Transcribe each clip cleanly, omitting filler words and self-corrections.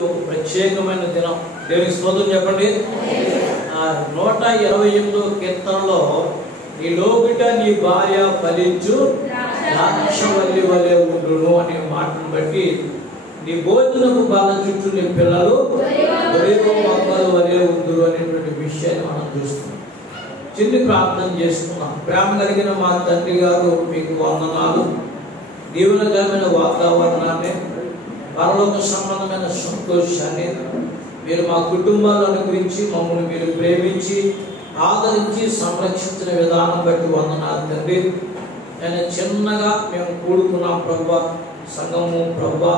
ప్రత్యేకమైన దినం. దేవునికి స్తోత్రం చెప్పండి. 128వ కీర్తనలో నీ లోబిట నీ భార్య ఫలించు ద్రాక్షవల్లి వలె ఉండును అనే మాటను బట్టి నీ భోజనపు బాల చుట్టూ నీ పిల్లలు మొక్కలు వలె ఉండురు అనేటువంటి విషయాన్ని మనం చూస్తున్నాం. చిన్ని ప్రార్థన చేసుకున్నాం. ప్రేమ కలిగిన మా తండ్రి గారు మీకు వందనాలు. దీవెనకరమైన వాతావరణాన్ని, పరలోక సంబంధమైన సంతోషాన్ని మీరు మా కుటుంబాలను గురించి మమ్మల్ని మీరు ప్రేమించి ఆదరించి సంరక్షించిన విధానం బట్టి వందనాలు తండ్రి. నేను చిన్నగా మేము కూడుకున్నాం ప్రభా, సంఘము ప్రభా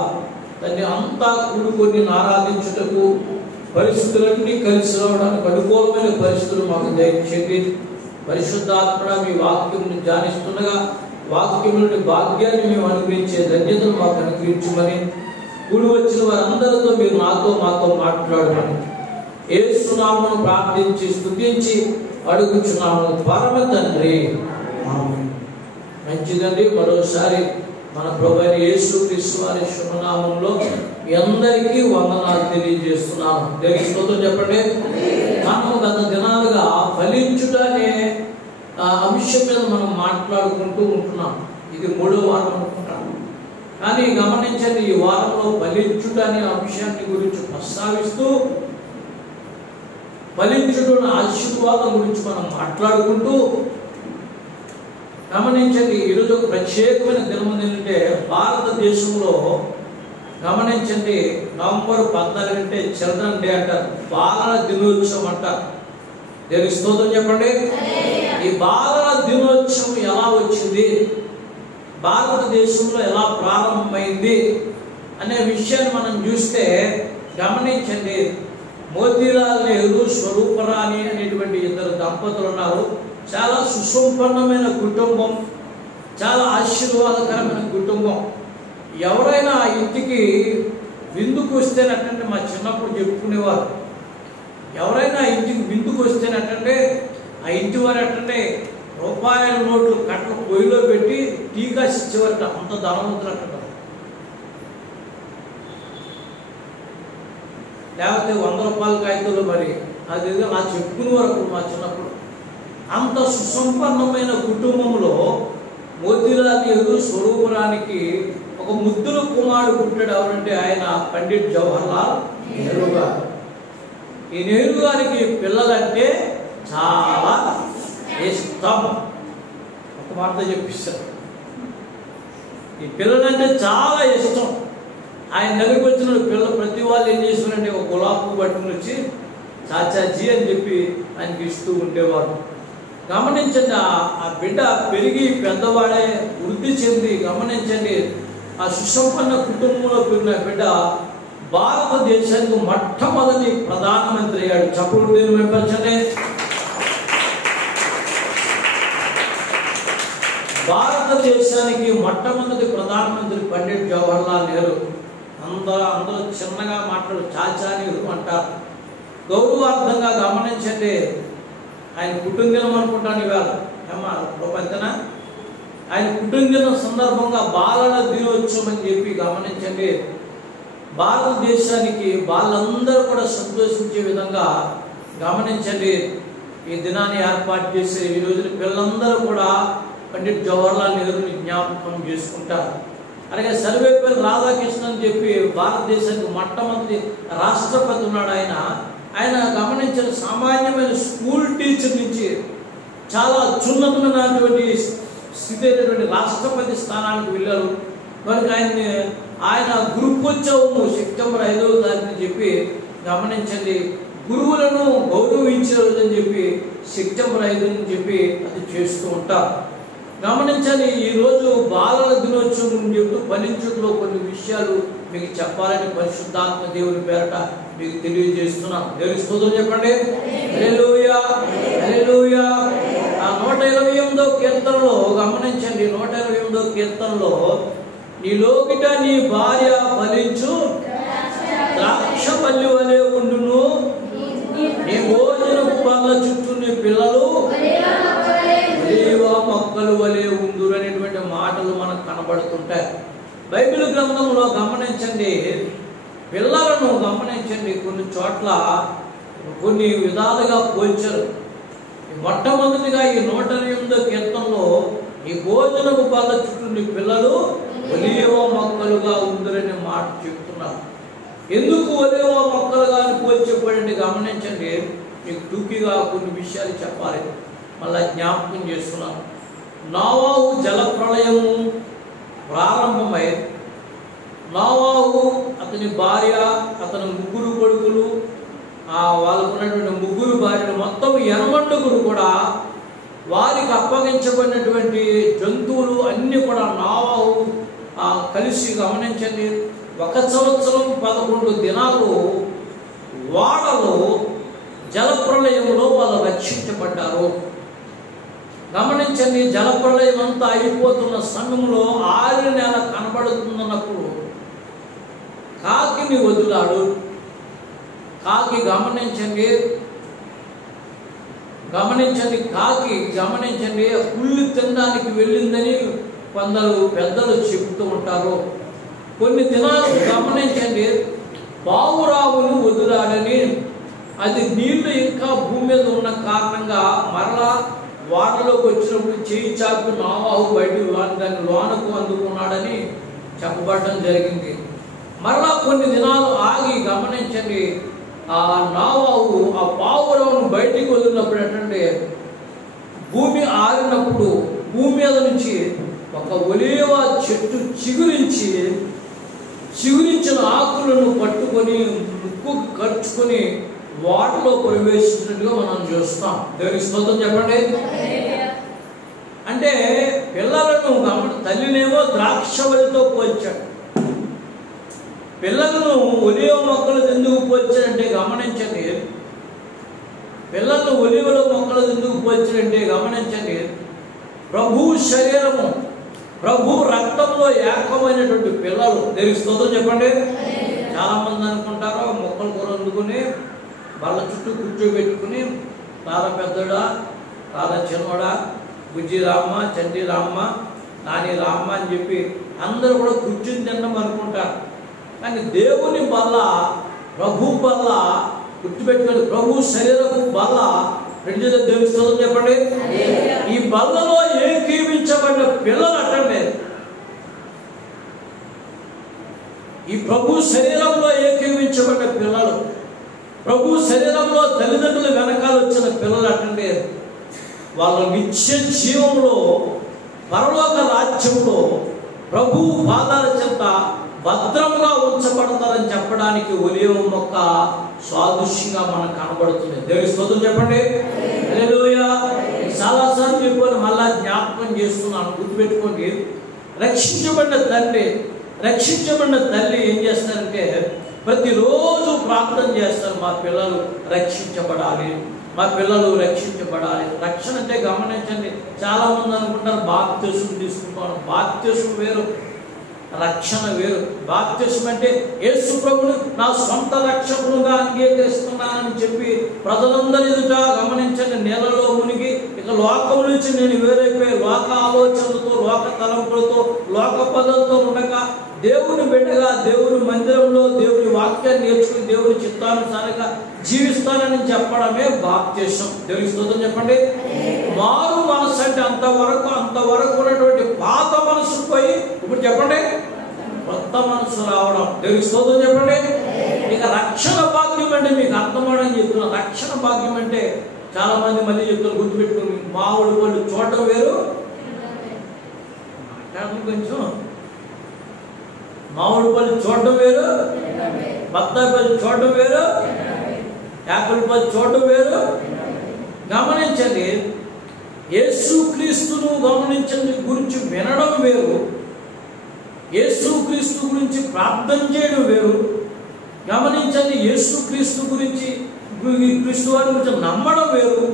దాన్ని అంతా కూడుకొని ఆరాధించుటకు పరిస్థితులన్నీ కలిసి రావడానికి అనుకూలమైన పరిస్థితులు మాకు దయచేయండి. పరిశుద్ధాత్మ మీ వాక్యం ధ్యానిస్తుండగా వాక్యం నుండి భాగ్యాన్ని మేము అనుగ్రహించే ధన్యతను మాకు అనుగ్రహించమని, కూడి వచ్చిన వారందరితో మీరు మాతో మాట్లాడమని యేసు నామమున ప్రార్థించి స్తుతించి అడుగుచున్నాము పరమ తండ్రి, ఆమేన్. మంచిదండి. మరోసారి మన ప్రభువైన యేసుక్రీస్తు వారి శుభనామంలో మీ అందరికీ వందనాలు తెలియజేస్తున్నాను. దేవునికి స్తోత్రం చెప్పండి. మనం గత దినాలుగా ఫలించుట అనే అంశం మీద మనం మాట్లాడుకుంటూ ఉంటున్నాం. ఇది 3వ వారం అనుకుంటాం. కానీ గమనించండి, ఈ వారంలో ఫలించుట అనే అంశాన్ని గురించి ప్రస్తావిస్తూ ఫలించుట ఆశీర్వాదం గురించి మనం మాట్లాడుకుంటూ గమనించండి. ఈరోజు ఒక ప్రత్యేకమైన దినం ఏంటంటే భారతదేశంలో గమనించండి, నవంబర్ 14 అంటే చిల్డ్రన్ డే అంటారు, బాలల దినోత్సవం అంటారు. దేవునికి స్తోత్రం చెప్పండి. ఈ బాలల దినోత్సవం ఎలా వచ్చింది, భారతదేశంలో ఎలా ప్రారంభమైంది అనే విషయాన్ని మనం చూస్తే గమనించండి, మోతీలాల్ నెహ్రూ, స్వరూపరాణి అనేటువంటి 2 దంపతులు ఉన్నారు. చాలా సుసంపన్నమైన కుటుంబం, చాలా ఆశీర్వాదకరమైన కుటుంబం. ఎవరైనా ఆ ఇంటికి విందుకు వస్తేనట్టంటే, మా చిన్నప్పుడు చెప్పుకునేవారు, ఎవరైనా ఇంటికి విందుకు వస్తేనట్టంటే ఆ ఇంటి వారు అట్టంటే రూపాయల నోట్లు కట్టలు పొయ్యిలో పెట్టి టీ కాసి ఇచ్చేవారట. అంత ధనవంతులట. లేకపోతే 100 రూపాయల కాగితాలు మరి అది నా చెప్పుకునేవారు మా చిన్నప్పుడు. అంత సుసంపన్నమైన కుటుంబంలో మోతీలాల్ నెహ్రూ, స్వరూపరానికి ఒక ముద్దుల కుమారుడు పుట్టాడు. ఎవరంటే ఆయన పండిట్ జవహర్లాల్ నెహ్రూ గారు. ఈ నెహ్రూ గారికి పిల్లలంటే చాలా ఇష్టం. ఒక మాట చెప్పిస్తారు, ఈ పిల్లలంటే చాలా ఇష్టం. ఆయన దగ్గరికి వచ్చిన పిల్లలు ప్రతి వాళ్ళు ఏం చేస్తున్నారంటే ఒక గులాబీ పువ్వు పట్టుకుని వచ్చి చాచాజీ అని చెప్పి ఆయనకి ఇస్తూ ఉండేవారు. గమనించండి, ఆ బిడ్డ పెరిగి పెద్దవాడే వృద్ధి చెంది గమనించండి, ఆ సుసంపన్న కుటుంబంలో పెరిగిన బిడ్డ భారతదేశానికి మొట్టమొదటి ప్రధానమంత్రి అయ్యాడు. చప్పుడు దీన్ని మెప్పండి. భారతదేశానికి మొట్టమొదటి ప్రధానమంత్రి పండిట్ జవహర్లాల్ నెహ్రూ. అందరూ చిన్నగా మాట్లాడు చాచా నెహ్రూ అంటారు. గౌరవార్థంగా గమనించండి, ఆయన పుట్టినదినం అనుకుంటాను ఇవాళ ప్రపంచన. ఆయన పుట్టినదినం సందర్భంగా బాలల దినోత్సవం అని చెప్పి గమనించండి, భారతదేశానికి వాళ్ళందరూ కూడా సంతోషించే విధంగా గమనించండి ఈ దినాన్ని ఏర్పాటు చేసే ఈ రోజున పిల్లలందరూ కూడా పండిట్ జవహర్లాల్ నెహ్రూని జ్ఞాపకం చేసుకుంటారు. అలాగే సర్వేపల్లి రాధాకృష్ణ అని చెప్పి భారతదేశానికి మొట్టమొదటి రాష్ట్రపతి ఉన్నాడు. ఆయన గమనించిన సామాన్యమైన స్కూల్ టీచర్ నుంచి చాలా అత్యున్నతమైనటువంటి స్థితి అయినటువంటి రాష్ట్రపతి స్థానానికి వెళ్ళారు. కనుక ఆయన గురుపోత్సవము సెప్టెంబర్ 5వ తారీఖుని చెప్పి గమనించండి, గురువులను గౌరవించే రోజు అని చెప్పి సెప్టెంబర్ 5 అని చెప్పి అది చేస్తూ ఉంటారు. గమనించండి, ఈరోజు బాలల దినోత్సవం అని చెప్తూ ఫలించుటలో కొన్ని విషయాలు మీకు చెప్పాలని పరిశుద్ధాత్మ దేవుని పేరట మీకు తెలియజేస్తున్నాం. దేవుని స్తోత్రం చెప్పండి. హల్లెలూయా, హల్లెలూయా. ఆ 128వ కీర్తనలో గమనించండి, 128వ కీర్తనలో నీ లోకిట నీ భార్య ఫలించు ద్రాక్షవల్లి వలె ఉండును, నీ భోజనపు బల్ల చుట్టూ నీ పిల్లలు మొక్కలు వలె ఉందురు అనేటువంటి మాటలు మనకు కనబడుతుంటాయి. బైబిల్ గ్రంథంలో గమనించండి, పిల్లలను గమనించండి, కొన్ని చోట్ల కొన్ని విధాలుగా పోల్చారు. మొట్టమొదటిగా ఈ 108వ కీర్తనలో ఈ భోజనపు బల్ల చుట్టూ నీ పిల్లలు ఒలీవ మొక్కలుగా ఉందరనే మాట చెప్తున్నారు. ఎందుకు ఒలీవ మొక్కలుగా అని పోల్చిపడండి గమనించండి. మీకు టూకీగా కొన్ని విషయాలు చెప్పాలి, మళ్ళా జ్ఞాపకం చేస్తున్నాను. నోవాహు జలప్రళయము ప్రారంభమై నోవాహు, అతని భార్య, అతని 3 కొడుకులు, వాళ్ళకు ఉన్నటువంటి 3 భార్యలు, మొత్తం 80 కూడా వారికి అప్పగించబడినటువంటి జంతువులు అన్నీ కూడా నోవాహు కలిసి గమనించండి 1 సంవత్సరం 11 దినాలు వాడలో జలప్రళయంలో వాళ్ళు రక్షించబడ్డారు. గమనించండి, జలప్రళయం అంతా అయిపోతున్న సమయంలో 6 నెల కనబడుతున్నప్పుడు కాకిని వదిలాడు. కాకి గమనించండి కాకి గమనించండి పుల్లు తినడానికి వెళ్ళిందని కొందరు పెద్దలు చెబుతూ ఉంటారు. కొన్ని దినాలు గమనించండి పావురావును వదిలాడని, అది నీళ్లు ఇంకా భూమి మీద ఉన్న కారణంగా మరలా వాటలోకి వచ్చినప్పుడు చేయి చాపి నోవాహు బయటకు దాన్ని లోనకు అందుకున్నాడని చెప్పబడడం జరిగింది. మరలా కొన్ని దినాలు ఆగి గమనించండి ఆ నోవాహు ఆ పావురావును బయటికి వదిలినప్పుడు ఏంటంటే భూమి ఆరినప్పుడు భూమి మీద నుంచి ఒక ఒలీవ చెట్టు చిగురించిన ఆకులను పట్టుకొని ముక్కు ఖర్చుకొని వాటిలో ప్రవేశించినట్టుగా మనం చూస్తాం. దేవునికి స్తోత్రం చెప్పండి. అంటే పిల్లలను తల్లినేమో ద్రాక్షవల్లితో పోల్చాడు, పిల్లలను ఒలీవ మొక్కలు ఎందుకు పోల్చాడంటే గమనించండి. పిల్లలను ఒలీవల మొక్కలు ఎందుకు పోల్చాడంటే గమనించండి, ప్రభు శరీరము, ప్రభు రక్తంలో ఏకమైనటువంటి పిల్లలు. దేవునికి స్తోత్రం చెప్పండి. చాలా మంది అనుకుంటారు మొక్కలు కూర వండుకుని వాళ్ళ చుట్టూ కూర్చోబెట్టుకుని రాధ పెద్దడా, రాధ చిన్నోడా, బుజ్జి రామ్మ, చండి రామ్మ, నాని రామ్మ అని చెప్పి అందరూ కూడా కూర్చుని తినడం అనుకుంటారు. కానీ దేవుని బల్ల, ప్రభు బల్ల గుర్తుపెట్టుకోండి, ప్రభు శరీరపు బల్ల. రెండు దేవుని స్తోత్రం చెప్పండి. ఈ బల్లలో ఏకీవించబడిన పిల్లలు అట్టండి, ఈ ప్రభు శరీరంలో ఏకీవించబడిన పిల్లలు, ప్రభు శరీరంలో తల్లిదండ్రుల వెనకాల వచ్చిన పిల్లలు అట్టండి, వాళ్ళ నిత్య జీవంలో పరలోక రాజ్యంలో ప్రభు పాదాల చెంత భద్రంగా ఉంచబడతారని చెప్పడానికి ఒలీవ మొక్క సాదృశ్యంగా మనకు కనబడుతుంది. దేవుని స్తోత్రం చెప్పండి. హల్లెలూయా. చాలాసార్లు చెప్పాను, మళ్ళా జ్ఞాపకం చేస్తున్నాను, గుర్తుపెట్టుకోండి. రక్షించబడిన తల్లి ఏం చేస్తారంటే ప్రతిరోజు ప్రార్థన చేస్తారు, మా పిల్లలు రక్షించబడాలి, మా పిల్లలు రక్షించబడాలి. రక్షణ అంటే గమనించండి, చాలా మంది అనుకుంటారు బాప్తిస్మం తీసుకుంటాను. బాప్తిస్మం వేరు, రక్షణ వేరు. బాప్తిస్మం అంటే యేసు ప్రభువును నా సొంత రక్షకుడుగా అంగీకరిస్తున్నానని చెప్పి ప్రజలందరి ఎదుట గమనించండి నీళ్ళలో మునిగి ఇక లోకం నుంచి నేను వేరైపోయి లోక ఆలోచనలతో, లోక తలంపులతో, లోక పదలతో ఉండగా దేవుని బిడ్డగా దేవుని మందిరంలో దేవుని వాక్యాన్ని నేర్చుకుని దేవుని చిత్తానుసారంగా జీవిస్తానని చెప్పడమే బాప్తిస్మం. దేవుని స్తోత్రం చెప్పండి. మారు మనసు అంటే అంతవరకు ఉన్నటువంటి పాత మనసు పోయి ఇప్పుడు చెప్పండి కొత్త మనసు రావడం. దేవుని స్తోత్రం చెప్పండి. ఇక రక్షణ భాగ్యం అంటే మీకు అర్థమవడం చెప్తున్నా. రక్షణ భాగ్యం అంటే చాలా మంది మళ్ళీ చెప్తారు, గుర్తుపెట్టుకుని, మామిడి పళ్ళు చూడటం వేరు, కొంచెం మామిడి పళ్ళు చూడటం వేరు, బత్తాయి పళ్ళు చూడటం వేరు, యాపిల్ పళ్ళు చూడటం వేరు. గమనించండి, యేసుక్రీస్తును గమనించండి గురించి వినడం వేరు, యేసుక్రీస్తు గురించి ప్రార్థన చేయడం వేరు. గమనించండి, యేసుక్రీస్తు గురించి, క్రీస్తు వారి గురించి నమ్మడం వేరు,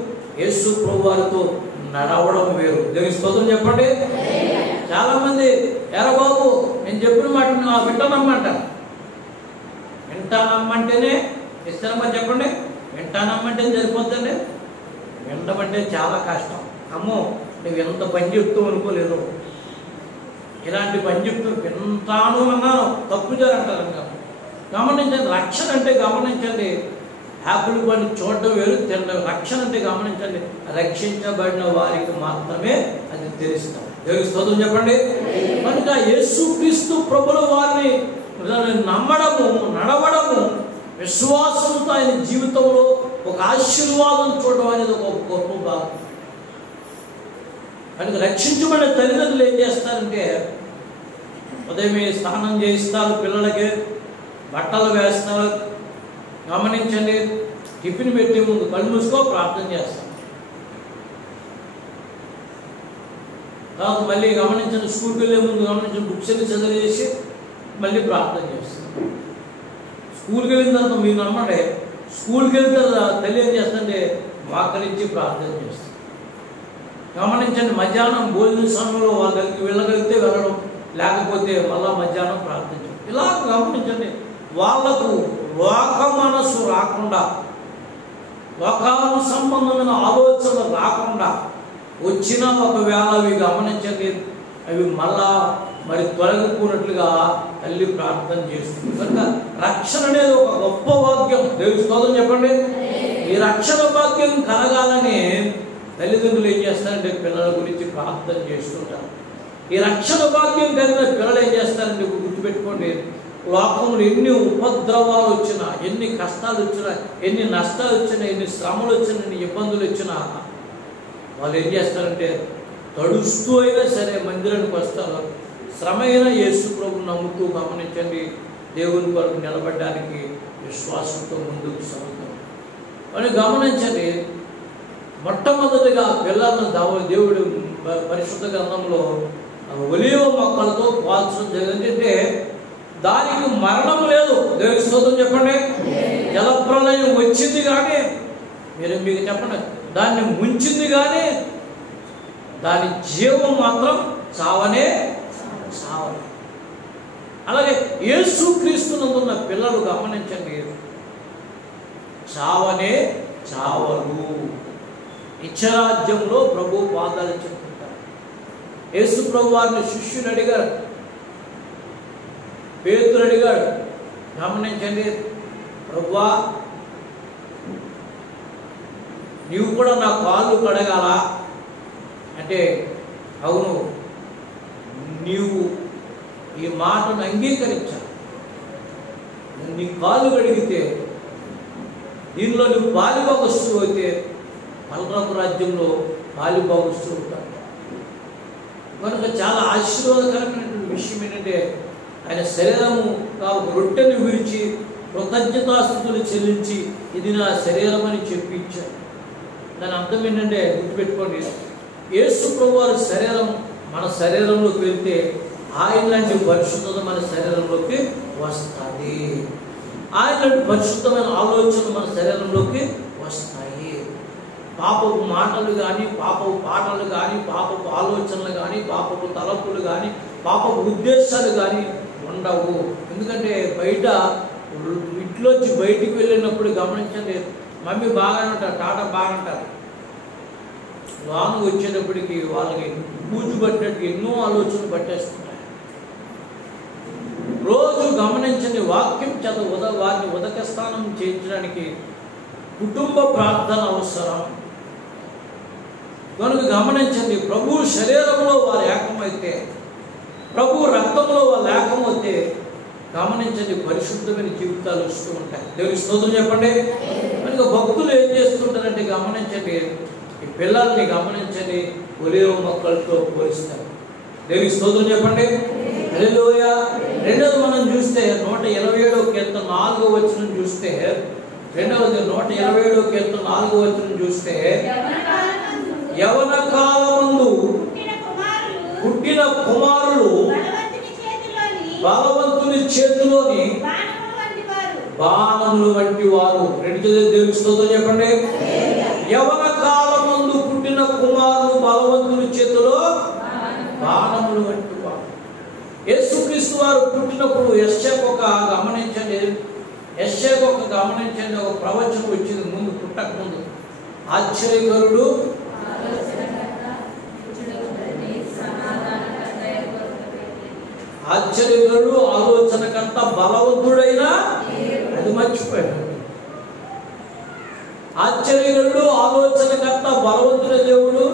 యేసు ప్రభు వారితో నడవడం వేరు. దేవుని స్తోత్రం చెప్పండి. చాలా మంది ఎరా బాబు నేను చెప్పిన మాట వింటానమ్మంటారు. వింటానమ్మంటేనే ఇస్తానమ్మా చెప్పండి. వింటానమ్మంటే సరిపోతుందండి. వినడమంటే చాలా కష్టం. అమ్మో నువ్వు ఎంత పని చెప్తూ అనుకోలేదు, ఇలాంటి పని చెప్తూ వింటాను అన్నాను తప్పు చేరంటారు. ఇంకా గమనించండి, రక్షణ అంటే గమనించండి, యాపిల్ పండు చూడటం వేరు, తినడం. రక్షణ అంటే గమనించండి, రక్షించబడిన వారికి మాత్రమే అది తెలుస్తాం. తెలుస్తుంది చెప్పండి. కనుక యేసుక్రీస్తు ప్రభుల వారిని నమ్మడము, నడవడము, విశ్వాసంతో ఆయన జీవితంలో ఒక ఆశీర్వాదం చూడడం అనేది ఒక గొప్ప భాగం. కనుక రక్షించబడిన తల్లిదండ్రులు ఏం చేస్తారంటే ఉదయమే స్నానం చేయిస్తారు, పిల్లలకి బట్టలు వేస్తారు. గమనించండి, టిఫిన్ పెట్టే ముందు కళ్ళు మూసుకో ప్రార్థన చేస్తాం. తర్వాత మళ్ళీ గమనించండి, స్కూల్కి వెళ్ళే ముందు గమనించండి, బుక్స్ అన్ని చదివేసి మళ్ళీ ప్రార్థన చేస్తాం. స్కూల్కి వెళ్ళిన తర్వాత మీరు నమ్మండి, స్కూల్కి వెళ్ళిన తర్వాత తల్లి ఏం చేస్తుంటే వాకరించి ప్రార్థన చేస్తాం. గమనించండి, మధ్యాహ్నం భోజన సమయంలో వాళ్ళకి వెళ్ళగలిగితే వెళ్ళడం, లేకపోతే మళ్ళా మధ్యాహ్నం ప్రార్థించడం. ఇలా గమనించండి, వాళ్లకు లోక మనసు రాకుండా, లోకాను సంబంధమైన ఆలోచనలు రాకుండా వచ్చిన ఒకవేళ అవి గమనించండి, అవి మళ్ళా మరి తొలగిపోయినట్లుగా తల్లి ప్రార్థన చేస్తుంది. కనుక రక్షణ అనేది ఒక గొప్ప భాగ్యం. దేవుని స్తోత్రం చెప్పండి. ఈ రక్షణ భాగ్యం కలగాలని తల్లిదండ్రులు ఏం చేస్తారంటే పిల్లల గురించి ప్రార్థన చేస్తుంటారు. ఈ రక్షణ భాగ్యం కలిగిన పిల్లలు ఏం చేస్తారంటే గుర్తుపెట్టుకోండి, లోకంలో ఎన్ని ఉపద్రవాలు వచ్చినా, ఎన్ని కష్టాలు వచ్చినా, ఎన్ని నష్టాలు వచ్చినా, ఎన్ని శ్రమలు వచ్చినా, ఎన్ని ఇబ్బందులు వచ్చినా వాళ్ళు ఏం చేస్తారంటే తడుస్తూ అయినా సరే మందిరానికి వస్తారు. శ్రమ అయినా యేసు ప్రభువుని నమ్ముతూ గమనించండి, దేవుని కొరకు నిలబడడానికి విశ్వాసంతో ముందుకు సాగుతారు. అని గమనించండి, మొట్టమొదటిగా పిల్లలను దేవుడు పరిశుద్ధ గ్రంథంలో ఒలీవ మొక్కలతో పోల్చడం జరిగింది. అంటే దానికి మరణం లేదు. దేవుని స్తోత్రం చెప్పండి. జలప్రలయం వచ్చింది కానీ మీకు చెప్పండి, దాన్ని ముంచింది కానీ దాని జీవం మాత్రం చావనే చావనే. అలాగే యేసుక్రీస్తునందున్న పిల్లలు గమనించండి, చావనే చావరు. నిత్యరాజ్యంలో ప్రభు పాదాలు చెప్పుకుంటారు. యేసు ప్రభు వారిని శిష్యుని అడిగారు, పేతురు అడిగాడు, గమనించండి, ప్రభువా నీవు కూడా నా కాళ్ళు కడగాల అంటే, అవును నీవు ఈ మాటను అంగీకరించాలి, నీ కాళ్ళు కడిగితే దీనిలో నువ్వు పాలిభాగస్తువు అయితే పరలోక రాజ్యంలో పాలిభాగస్తువు ఉంటాడు. కనుక చాలా ఆశీర్వాదకరమైనటువంటి విషయం ఏంటంటే ఆయన శరీరము ఒక రొట్టెను విరిచి కృతజ్ఞతాస్తుతులు చెల్లించి ఇది నా శరీరం అని చెప్పించాడు. దాని అర్థం ఏంటంటే గుర్తుపెట్టుకోండి, యేసు ప్రభు వారి శరీరం మన శరీరంలోకి వెళ్తే ఆయన లాంటి పరిశుద్ధత మన శరీరంలోకి వస్తుంది. ఆయన పరిశుద్ధమైన ఆలోచనలు మన శరీరంలోకి వస్తాయి. పాపపు మాటలు కానీ, పాపపు పాటలు కానీ, పాపపు ఆలోచనలు కానీ, పాపపు తలపులు కానీ, పాపపు ఉద్దేశాలు కానీ ఉండవు. ఎందుకంటే బయట ఇంట్లోంచి బయటికి వెళ్ళినప్పుడు గమనించండి, మమ్మీ బాగానే ఉంటారు, టాటా బాగుంటారు, లోనకు వచ్చేటప్పటికి వాళ్ళకి పూజ పట్టినట్టు ఎన్నో ఆలోచనలు పట్టేస్తుంటాయి. రోజు గమనించండి, వాక్యం చదువు వారిని ఉదక స్నానం చేయించడానికి కుటుంబ ప్రార్థన అవసరం. కనుక గమనించండి, ప్రభు శరీరంలో వారు ఏకమైతే, ప్రభు రక్తంలో వాళ్ళు ఏకమైతే గమనించండి పరిశుద్ధమైన జీవితాలు వస్తూ ఉంటాయి. దేవుని స్తోత్రం చెప్పండి. కనుక భక్తులు ఏం చేస్తుంటారంటే గమనించండి, ఈ పిల్లల్ని గమనించండి ఒలీవ మొక్కలతో పోలిస్తారు. దేవుని స్తోత్రం చెప్పండి. హల్లెలూయా. రెండవది మనం చూస్తే 127వ కీర్తన 4వ వచనం చూస్తే, రెండవది 127వ కీర్తన 4వ వచనం చూస్తే, యవన కాలమందు పుట్టిన కుమారులు బలవంతుని చేతిలోని బాణములు వంటి వారు. రెండు దేవుని స్తోత్రం చెప్పండి. యవన కాలమందు పుట్టిన కుమారులు బలవంతుని చేతిలో బాణములు వంటి వారు. యేసుక్రీస్తు వారు పుట్టినప్పుడు యెషయాకు ఒక గమనించండి, ఒక ప్రవచనం వచ్చింది ముందు, పుట్టక ముందు. ఆశ్చర్యకరుడు, ఆలోచనకర్త, బలవంతుడైన అది మర్చిపోయాడు. ఆశ్చర్యకరుడు, ఆలోచనకర్త, బలవంతుల దేవుడు,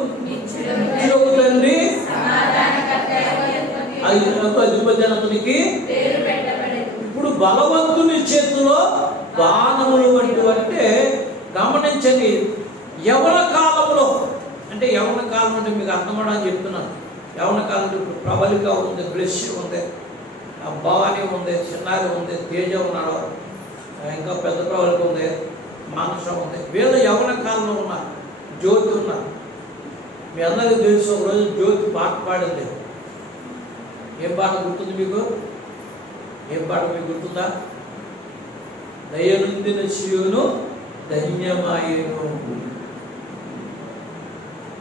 తండ్రి, అధిపతి అతనికి. ఇప్పుడు బలవంతుని చేతిలో బాణములు అంటే గమనించండి. యవన కాలంలో అంటే యవన కాలం అంటే మీకు అర్థమని చెప్తున్నాను. యవన కాలం ఇప్పుడు ప్రబలిక ఉంది, బ్లెస్ ఉంది, భవానీ ఉంది, చిన్నారి ఉంది, తేజ ఉన్నాడు, ఇంకా పెద్ద ప్రబలిక ఉంది, మానస ఉంది. వీళ్ళ యవన కాలంలో ఉన్నారు. జ్యోతి ఉన్నారు. మీ అందరికీ తెలుసు, ఒకరోజు జ్యోతి పాట పాడింది. ఏం పాట గుర్తుంది మీకు? ఏం పాట మీకు గుర్తుందా? దయనుందిన శివును ధన్యమాయను.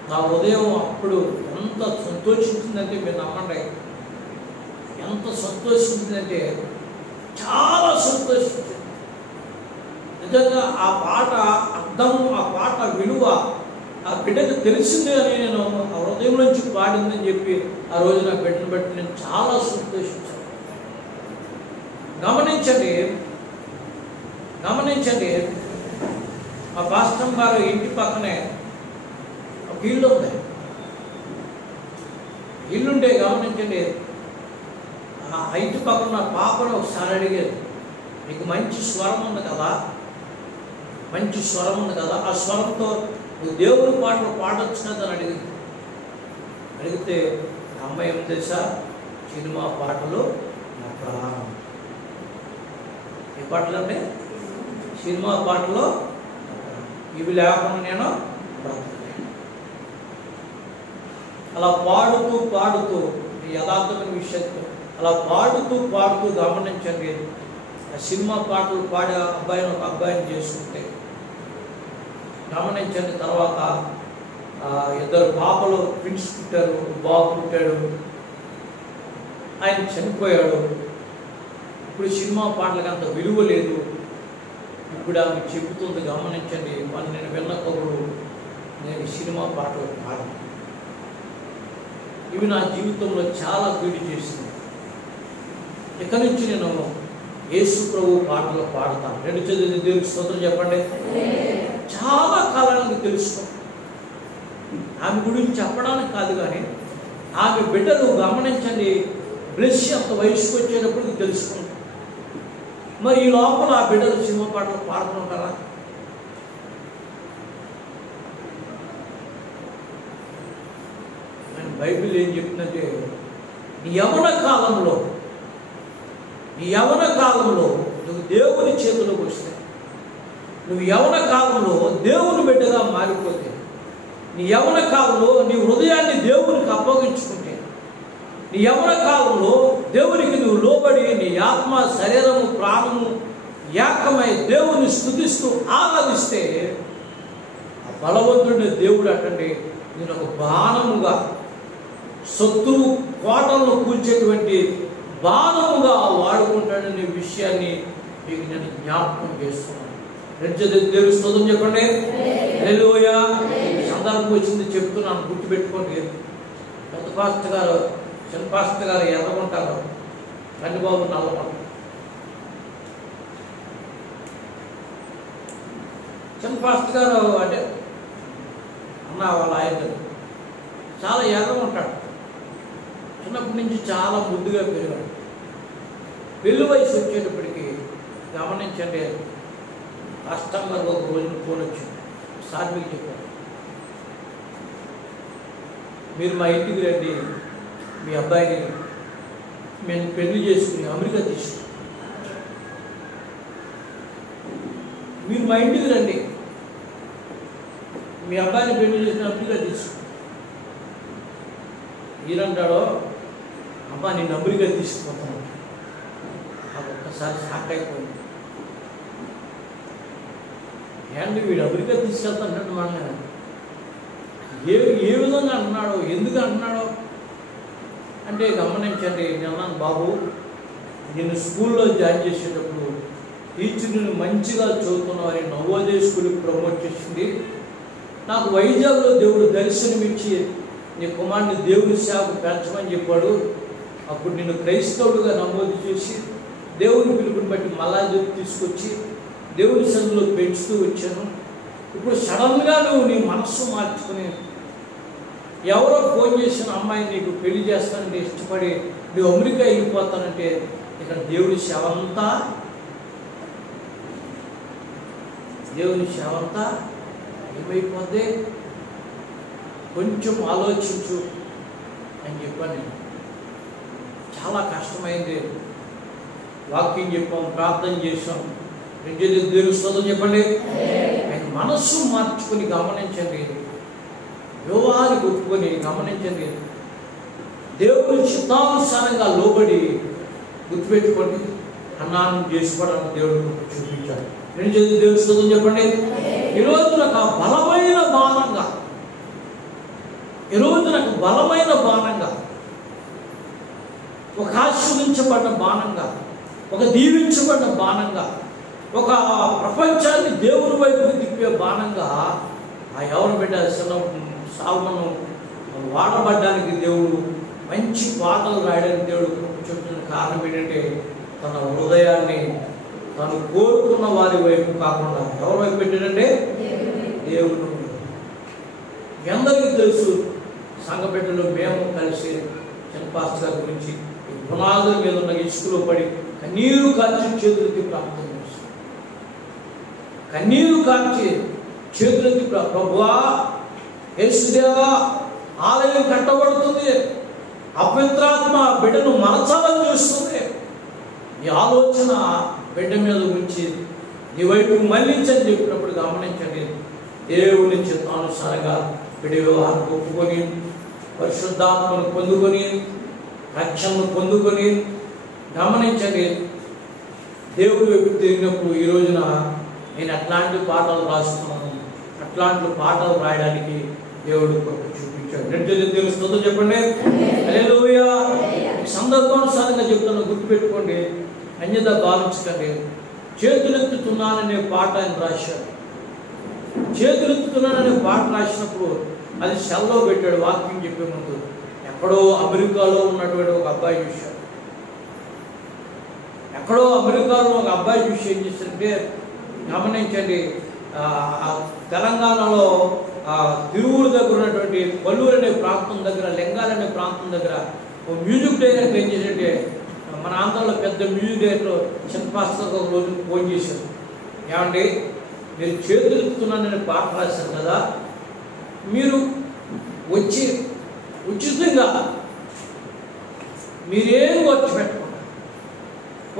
నా ఉదయం అప్పుడు ఎంత సంతోషించిందంటే మీరు నమ్మండి, ఎంత సంతోషించిందంటే చాలా సంతోషించింది. నిజంగా ఆ పాట అర్థం, ఆ పాట విలువ ఆ బిడ్డకు తెలిసింది అని నేను ఆ హృదయం నుంచి పాడిందని చెప్పి ఆ రోజు నా బిడ్డను బట్టి నేను చాలా సంతోషించాను. గమనించండి, మా పాస్టర్ గారు ఇంటి పక్కనే ఒక ఇల్లు ఉంది. ఇల్లుంటే గమనించండి, ఆ ఇంటి పక్కన పాపను ఒకసారి అడిగేది, నీకు మంచి స్వరం ఉంది కదా, మంచి స్వరం ఉంది కదా, ఆ స్వరంతో నువ్వు దేవుని పాటలు పాడొచ్చు కదా అని అడిగితే అమ్మాయి ఏం తెలుసా, సినిమా పాటలు నా ప్రాణం. ఏ పాటలు అంటే సినిమా పాటలు, ఇవి లేకుండా నేను బ్రతకలేను. అలా పాడుతూ పాడుతూ యథార్థమైన విషయంతో అలా పాడుతూ గమనించండి, ఆ సినిమా పాటలు పాడే అబ్బాయిని ఒక అబ్బాయిని చేసుకుంటే గమనించండి. తర్వాత ఇద్దరు పాపలు ట్విన్స్ పుట్టారు, బాబు పుట్టాడు, ఆయన చనిపోయాడు. ఇప్పుడు సినిమా పాటలకు అంత విలువ లేదు. ఇప్పుడు ఆమె చెబుతుంది, గమనించండి, వాళ్ళు నేను విన్న కబురు, నేను సినిమా పాటలు పాడను. ఇవి నా జీవితంలో చాలా పీడి చేసింది. ఇక నుంచి నేను యేసు ప్రభు పాటలు పాడతాను. రెండు చదివి దేవునికి స్తోత్రం చెప్పండి. చాలా కాలానికి తెలుసుకో. ఆమె గురించి చెప్పడానికి కాదు, కానీ ఆమె బిడ్డలు గమనించండి, బ్లెస్ అంత వయసుకు వచ్చేటప్పుడు తెలుసుకుంటాం. మరి ఈ లోపల ఆ బిడ్డలు సినిమా పాటలు పాడుతుంటారా? నేను బైబిల్ ఏం చెప్తుందంటే, నీ యవన కాలంలో నువ్వు దేవుని చేతిలోకి వస్తే, నువ్వు యవన కాలంలో దేవుని బిడ్డగా మారిపోతే, నీ యవన కాలంలో నీ హృదయాన్ని దేవునికి అప్పగించుకుంటే, నీ యవన కాలంలో దేవునికి నువ్వు లోబడి నీ ఆత్మ, శరీరము, ప్రాణము ఏకమై దేవుని స్తుతిస్తూ ఆరాధిస్తే, ఆ బలవంతుడి దేవుడు అటండి నేను ఒక బాణముగా, శత్రువు కోటలను కూల్చేటువంటి బాణముగా వాడుకుంటాడనే విషయాన్ని మీకు నేను జ్ఞాపకం చేస్తున్నాను. దేవుని స్తోత్రం చెప్పండి. హల్లెలూయా. సందర్భం వచ్చింది చెప్తున్నాను, గుర్తుపెట్టుకోండి. పెద్ద పాస్టర్ గారు, చిన్న పాస్టర్ గారు ఎర్రగుంటారు, కన్నిబాబు నల్లమంటారు. చిన్న పాస్టర్ గారు అంటే అన్న వాళ్ళ ఆయన చాలా ఎర్రగుంటాడు. చిన్నప్పటి నుంచి చాలా ముద్దుగా పెరిగాడు. పెళ్లి వయసు వచ్చేటప్పటికి గమనించండి, కష్టంగా ఒక రోజున ఫోన్ వచ్చింది. సార్ మీకు చెప్పారు, మీరు మా ఇంటికి రండి, మీ అబ్బాయిని మేము పెళ్లి చేసుకుని అమెరికా తీసుకు, మీరు మా ఇంటికి రండి, మీ అబ్బాయిని పెళ్లి చేసుకుని అమెరికా తీసుకు. ఈరంటాడో, అబ్బా నేను అమెరికా తీసుకుపోతాను. నాకు ఒక్కసారి షాక్ అయిపోయింది. ఏంటి వీడు అమెరికా తీసుకెళ్తానంటే మన ఏ విధంగా అంటున్నాడో, ఎందుకు అంటున్నాడో అంటే గమనించండి. నేను అన్నాను, బాబు నేను స్కూల్లో జాయిన్ చేసేటప్పుడు టీచర్ నేను మంచిగా చదువుతున్నవారి నవోదయ స్కూల్కి ప్రమోట్ చేసింది. నాకు వైజాగ్లో దేవుడు దర్శనమిచ్చి నీ కుమారుని దేవుని సేవకు పెంచమని చెప్పాడు. అప్పుడు నేను క్రైస్తవుడుగా నమోదు చేసి దేవుని పిలుపుని బట్టి మళ్ళా తీసుకొచ్చి దేవుని సన్నిధిలో పెంచుతూ వచ్చాను. ఇప్పుడు సడన్గా నువ్వు నీ మనస్సు మార్చుకుని ఎవరో ఫోన్ చేసిన అమ్మాయిని నీకు పెళ్లి చేస్తానంటే ఇష్టపడి నువ్వు అమెరికా వెళ్ళిపోతానంటే ఇక్కడ దేవుని సేవ అంతా ఏమైపోద్ది? కొంచెం ఆలోచించు అని చెప్పాను నేను. చాలా కష్టమైంది. వాక్యం చెప్పాం, ప్రార్థన చేసాం, దేవుని స్తోత్రం చెప్పండి. ఆయన మనస్సు మార్చుకుని గమనించండి, వివాహానికి ఒప్పుకొని గమనించండి, దేవుని చిత్తానుసారంగా లోబడి గుర్తుపెట్టుకోండి, అన్నాన్ని చేసుకోవడానికి దేవుడు చూపించాడు. దేవుని స్తోత్రం చెప్పండి. ఈరోజు నాకు బలమైన బాణంగా, ఒక ఆశీర్వదించబడ్డ బాణంగా, ఒక దీవించబడ్డ బాణంగా, ఒక ప్రపంచాన్ని దేవుని వైపుకి తిప్పే బాణంగా ఆ ఎవరు బిడ్డ సాల్మను వాడబడ్డానికి దేవుడు మంచి పాటలు రాయడానికి దేవుడు చెప్తున్న కారణం ఏంటంటే తన హృదయాన్ని తను కోరుకున్న వారి వైపు కాకుండా ఎవరి వైపు పెట్టాడంటే దేవుడు. అందరికీ తెలుసు, సంఘ బిడ్డలు మేము కలిసి చిన్నపాస్టర్ గారి గురించి పునాదుల మీద ఉన్న ఇసుకలో పడి కన్నీరు కార్చి చేతులెత్తి ప్రార్థన చేస్తాం. కన్నీరు కార్చి చేతులెత్తి ప్రభువా, యేసుదేవా, ఆలయం కట్టబడుతుంది, అపవిత్రాత్మ బిడ్డను మరచాలని చూస్తుంది, ఈ ఆలోచన బిడ్డ మీద ఉంచి నీ వైపు మళ్ళించని చెప్పినప్పుడు గమనించండి, దేవుని చిత్తానుసారంగా బిడ్డ వివాహాన్ని ఒప్పుకొని పరిశుద్ధాత్మను పొందుకొని రక్షణను పొందుకొని గమనించండి, దేవుడి వైపు తిరిగినప్పుడు ఈ రోజున నేను అట్లాంటి పాటలు రాస్తున్నాను, అట్లాంటి పాటలు రాయడానికి దేవుడు చూపించాడు. దేవుని స్తోత్రం చెప్పండి. హల్లెలూయా. సందర్భానుసారంగా చెప్తున్నా, గుర్తుపెట్టుకోండి, అన్యత భావించకండి. చేతులెత్తుతున్నాననే పాట ఆయన రాశాడు. చేతులెత్తుతున్నాననే పాట రాసినప్పుడు అది సెల్లో పెట్టాడు. వాక్యం చెప్పే ముందు ఎక్కడో అమెరికాలో ఉన్నటువంటి ఒక అబ్బాయి చూశాడు. ఎక్కడో అమెరికాలో ఒక అబ్బాయి చూసి ఏం చేశాడంటే, గమనించండి, తెలంగాణలో తిరువురు దగ్గర ఉన్నటువంటి కొల్లూరు అనే ప్రాంతం దగ్గర, లెంగాల్ అనే ప్రాంతం దగ్గర ఒక మ్యూజిక్ డైరెక్టర్ ఏం చేశాడంటే, మన ఆంధ్రలో పెద్ద మ్యూజిక్ డైరెక్టర్ చిన్నపాస్టర్ ఒక రోజు ఫోన్ చేశారు. ఏమండి, మీరు చేతులెత్తుతున్నానని పాట రాశారు కదా, మీరు వచ్చి ఉచితంగా మీరేం ఖర్చు పెట్టకుండా,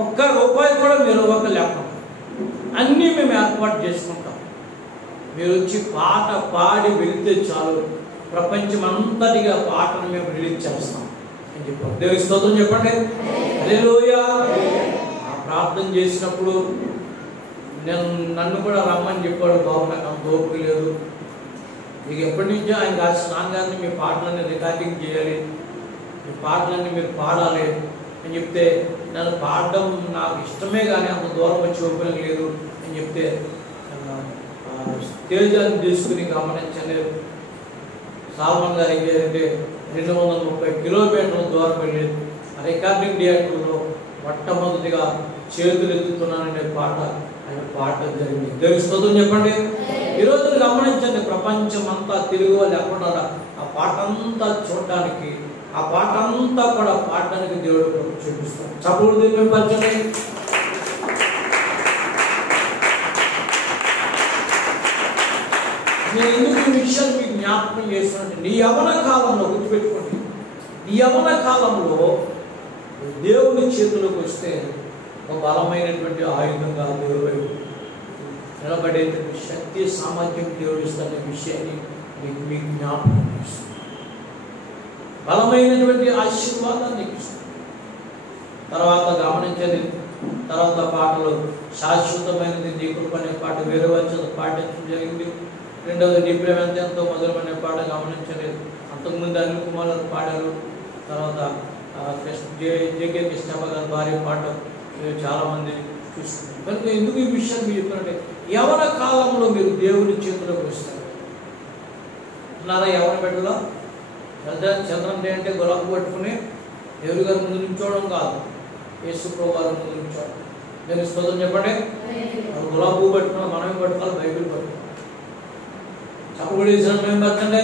ఒక్క రూపాయి కూడా మీరు ఇవ్వక లేకుండా అన్నీ మేము ఏర్పాటు చేసుకుంటాం, మీరు వచ్చి పాట పాడి వెళితే చాలు, ప్రపంచం అంతటిగా పాటను మేము రిలీజ్ చేస్తాం అని చెప్పారు. దేవుని స్తోత్రం చెప్పండి. హల్లెలూయా. ప్రార్థన చేసినప్పుడు నన్ను కూడా రమ్మని చెప్పాడు. బాబు, నాకు అంత ఓపిక లేదు, మీకు ఎప్పటి నుంచో ఆయన కాసిన నాన్నగారిని మీ పాటలన్నీ రికార్డింగ్ చేయాలి, మీ పాటలన్నీ మీరు పాడాలి అని చెప్తే, నన్ను పాడడం నాకు ఇష్టమే కానీ అంత దూరం వచ్చి ఓపిక లేదు అని చెప్తే, స్టేజాన్ని తీసుకుని గమనించండి, సాల్మన్ గారు ఏం చేయాలంటే 230 కిలోమీటర్ల దూరం వెళ్ళి రికార్డింగ్ థియేటర్లో మొట్టమొదటిగా చేతులెత్తుతున్నాననే పాట ఆయన పాడడం జరిగింది. దేవుని స్తోత్రం చెప్పండి. ఈరోజు గమనించండి, ప్రపంచం అంతా తెలుగు వాళ్ళు ఎక్కడ ఆ పాట అంతా చూడటానికి, ఆ పాట అంతా కూడా పాడడానికి దేవుడు చూపిస్తాడు. చప్పుడు దేవుని పంచండి. నేను ఎందుకు ఈ విషయాలు మీకు జ్ఞాపకం చేస్తున్నానంటే, నీ యవ్వన కాలంలో గుర్తుపెట్టుకోండి, నీ యవ్వన కాలంలో దేవుని చేతులకు వస్తే ఒక బలమైనటువంటి ఆయుధంగా దేవుడు నిలబడేటువంటి శక్తి సామర్థ్యం దేవుడు ఇస్తున్న విషయాన్ని మీకు జ్ఞాపకం చేస్తుంది. బలమైనటువంటి ఆశీర్వాదాన్ని నీకు ఇస్తుంది. తర్వాత గమనించండి, తర్వాత పాటలు శాశ్వతమైనది నీ కృప అనే పాట వేరే వచ్చి పాటించడం జరిగింది. రెండవది నీ ప్రేమ ఎంతో మధురమనే పాట గమనించండి. అంతకుముందు అనిల్ కుమార్ గారు పాడారు. తర్వాత జేకే కృష్ణప్ప గారి భార్య పాట చాలామంది చూసుకుంటారు. కనుక ఎందుకు ఈ విషయాన్ని మీరు చెప్తున్నారంటే, యవ్వన కాలంలో మీరు దేవుని చేతులకు వస్తారు అన్నారా? యవ్వన బిడ్డలో చంద్రం అంటే గులాబీ పట్టుకుని దేవుడి గారి ముందు నుంచోవడం కాదు, యేసు ప్రభువు వారు ముందు ఉంచాడు. నేను స్తోత్రం చెప్పండి. గులాబీ పువ్వు పట్టుకున్నా, మనమే పట్టుకోవాలి, బైబిల్ పట్టుకోవాలి. చప్పుడు చేసిన మేము పట్టండి.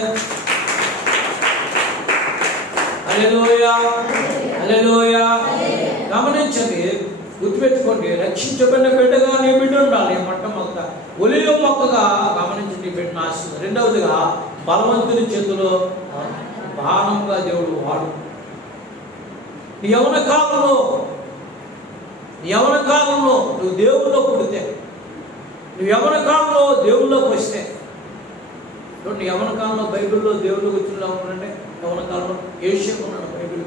హల్లెలూయా, హల్లెలూయా. గమనించండి, గుర్తుపెట్టుకోండి, రక్షించబడిన బిడ్డగా నీ బిడ్డ ఉండాలి. మొట్టమొదట ఒలివ మొక్కగా గమనించండి బిడ్డను ఆశీర్వదించాలి. రెండవదిగా బలవంతుని చేతిలో బాణంగా దేవుడు వాడు. నీ యవన కాలంలో నువ్వు దేవుల్లో పుడితే, నువ్వు యవన కాలంలో దేవుల్లోకి వస్తే, చూడండి యవన కాలంలో బైబిల్లో దేవుళ్ళకి వచ్చిన ఉన్నాడంటే యవన కాలంలో యేషేపు ఉన్నాడు. బైబిల్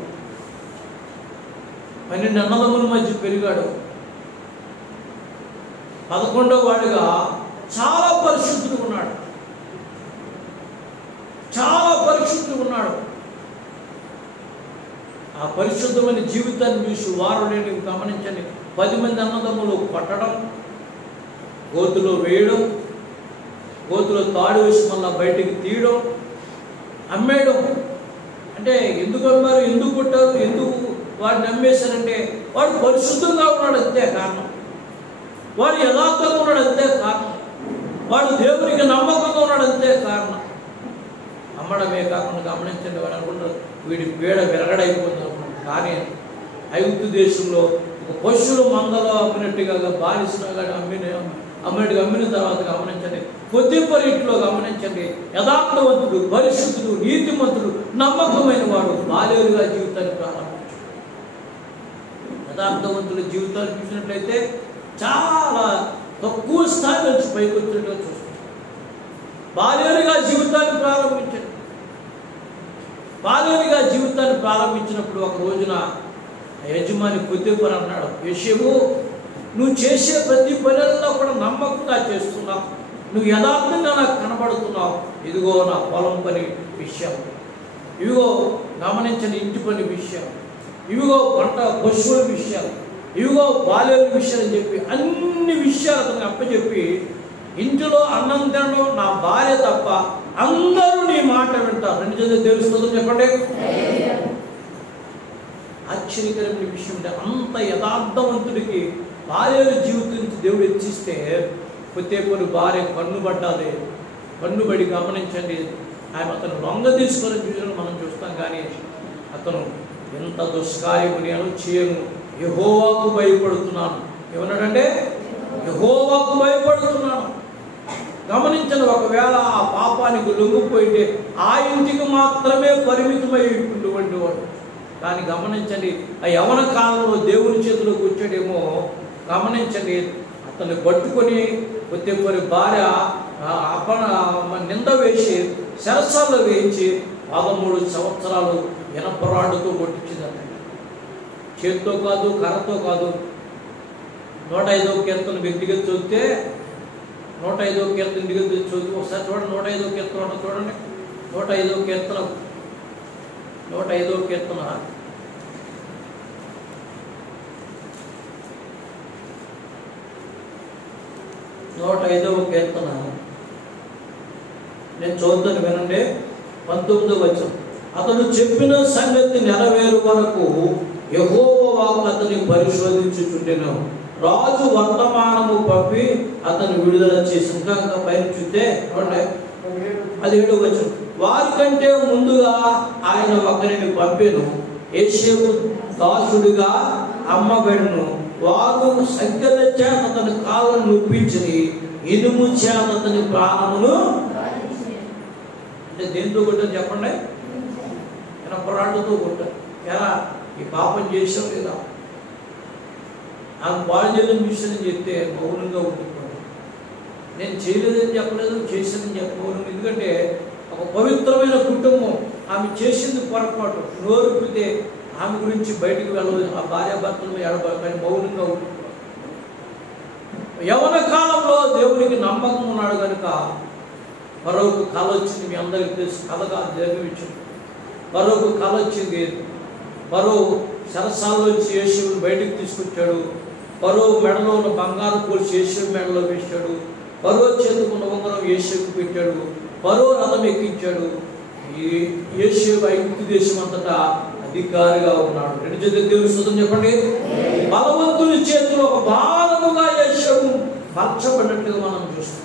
12 అన్నదమ్ముల మధ్య పెరిగాడు. 11వ వాడిగా చాలా పరిశుద్ధుడు ఉన్నాడు. ఆ పరిశుద్ధమైన జీవితాన్ని చూసి వారు నేను గమనించండి. 10 మంది అన్నదమ్ములు కొట్టడం, గోతులో వేయడం, గోతులో తాడు వేసి మళ్ళీ బయటికి తీయడం, అమ్మేయడం. అంటే ఎందుకు అమ్మారు, ఎందుకు కొట్టారు, ఎందుకు వాడిని అమ్మేశారంటే వాడు పరిశుద్ధంగా ఉన్నాడు అంతే కారణం. వాడు యథార్థంగా ఉన్నాడు అంతే కారణం. వాడు దేవునికి నమ్మకంగా ఉన్నాడు అంతే కారణం. అమ్మడమే కాకుండా గమనించండి, వాడు అనుకుంటారు వీడి పీడ విరగడైపోతుంది అనుకుంటారు. కానీ ఐగుప్తు దేశంలో ఒక పశువుల మందలో అమ్మినట్టుగా బానిసగా అమ్మినట్టుగా అమ్మిన తర్వాత గమనించండి, కొద్దిపరి ఇంట్లో గమనించండి, యథార్థవంతుడు, పరిశుద్ధుడు, నీతిమంతుడు, నమ్మకమైన వాడు బాలేరుగా జీవితాన్ని ప్రారంభించాడు. యథార్థవంతుల జీవితాలు చూసినట్లయితే చాలా తక్కువ స్థాయి నుంచి పైకి వచ్చినట్టుగా చూస్తాం. బాలేరుగా జీవితాన్ని ప్రారంభించండి. బాలేరుగా జీవితాన్ని ప్రారంభించినప్పుడు ఒక రోజున యజమాని పొద్దుపరి అన్నాడు, యేషేపు నువ్వు చేసే ప్రతి పనుల్లో కూడా నమ్మకంగా చేస్తున్నావు, నువ్వు యథార్థంగా నాకు కనబడుతున్నావు. ఇదిగో నా పొలం పని విషయం, ఇదిగో గమనించని ఇంటి పని విషయం, ఇవిగో పంట పశువుల విషయాలు, ఇవిగో బాల్యాల విషయాలు అని చెప్పి అన్ని విషయాలు అతనికి అప్పచెప్పి, ఇంటిలో అన్నం తినడం నా భార్య తప్ప అందరూ నీ మాట వింటారు. 2 జనులు తెలుస్తుందో చెప్పండి. ఆశ్చర్యకరమైన విషయం అంటే అంత యథార్థవంతుడికి భార్యల జీవితం నుంచి దేవుడు హెచ్చిస్తే కొద్దిసేపు భార్య కన్నుబడి గమనించండి, ఆయన అతను లొంగ తీసుకొని చూసిన మనం చూస్తాం. కానీ అతను ఎంత దుష్కార్యము నేను చేయను, యెహోవాకు భయపడుతున్నాను. ఏమన్నాడంటే యెహోవాకు భయపడుతున్నాను. గమనించండి, ఒకవేళ ఆ పాపానికి లొంగిపోయింటే ఆ ఇంటికి మాత్రమే పరిమితమై ఉండేవాడు. కానీ గమనించండి, ఆ యవన కాలంలో దేవుని చేతిలోకి వచ్చాడేమో. గమనించండి, అతన్ని పట్టుకొని కొద్దిపరి భార్య నింద వేసి శరసాల్లో వేయించి 13 సంవత్సరాలు ఇనపరాడుతో కొట్టించిందంట. చేతితో కాదు, కర్రతో కాదు. 105వ కీర్తన వ్యక్తిగత చదివితే 105వ కీర్తన వ్యక్తిగత చదివి ఒకసారి చూడండి. 105వ కీర్తన చూడండి. 105వ కీర్తన 105వ కీర్తన 105వ కీర్తన నేను చదువుతాను వినండి. 19వ వచనం, అతడు చెప్పిన సంగతి నెరవేరు వరకు యెహోవా వాక్కు అతన్ని పరిశోధించుచుండెను. రాజు వర్తమానము పంపి అతను విడుదల చేసి ఇంకా పైన చూస్తే 17వ వచనం, వారికంటే ముందుగా ఆయన ఒకరిని పంపెను, యేషేపు దాసుడిగా అమ్మబెడును. వారు సంఖ్యల చేత అతని కాళ్ళను నొప్పించి ఇనుము చేత అతని ప్రాణమును, అంటే దేంతో కొట్టారు చెప్పండి, ఇనపరాడుతో కొట్టారు. ఎలా ఈ పాపం చేసాం లేదా, ఆమె బాగా చేయలేని విషయం చెప్తే మౌనంగా ఉండిపోయాడు. నేను చేయలేదని చెప్పలేదు, చేశానని చెప్పమౌనం. ఎందుకంటే ఒక పవిత్రమైన కుటుంబం, ఆమె చేసింది పొరపాటు, నోరుపితే ఆమె గురించి బయటికి వెళ్ళదు. ఆ భార్యాభర్తలు ఎడబడి మౌనంగా ఉండిపోయాడు. యవన కాలంలో దేవునికి నమ్మకం ఉన్నాడు కనుక మరొక కళ వచ్చింది. మీ అందరికీ తెలుసు, కథగా జరిగించింది. మరొక కళ వచ్చింది. మరో సరసాల్లోంచి యేషేపుని బయటికి తీసుకొచ్చాడు. మరో మెడలో ఉన్న బంగారు పోల్చి యేషేపు మెడలో వేశాడు. మరో చేతుకున్న ఉంగరం యేషేపు పెట్టాడు. మరో రథం ఎక్కించాడు. ఈ యేషేపు ఐగుప్తు దేశం అంతటా అధికారిగా ఉన్నాడు. రెండు చేతులు దేవుని స్తుతం చెప్పండి. బలవంతుని చేతిలో ఒక భారముగా యేషము మార్చబడినట్లుగా మనం చూస్తాం.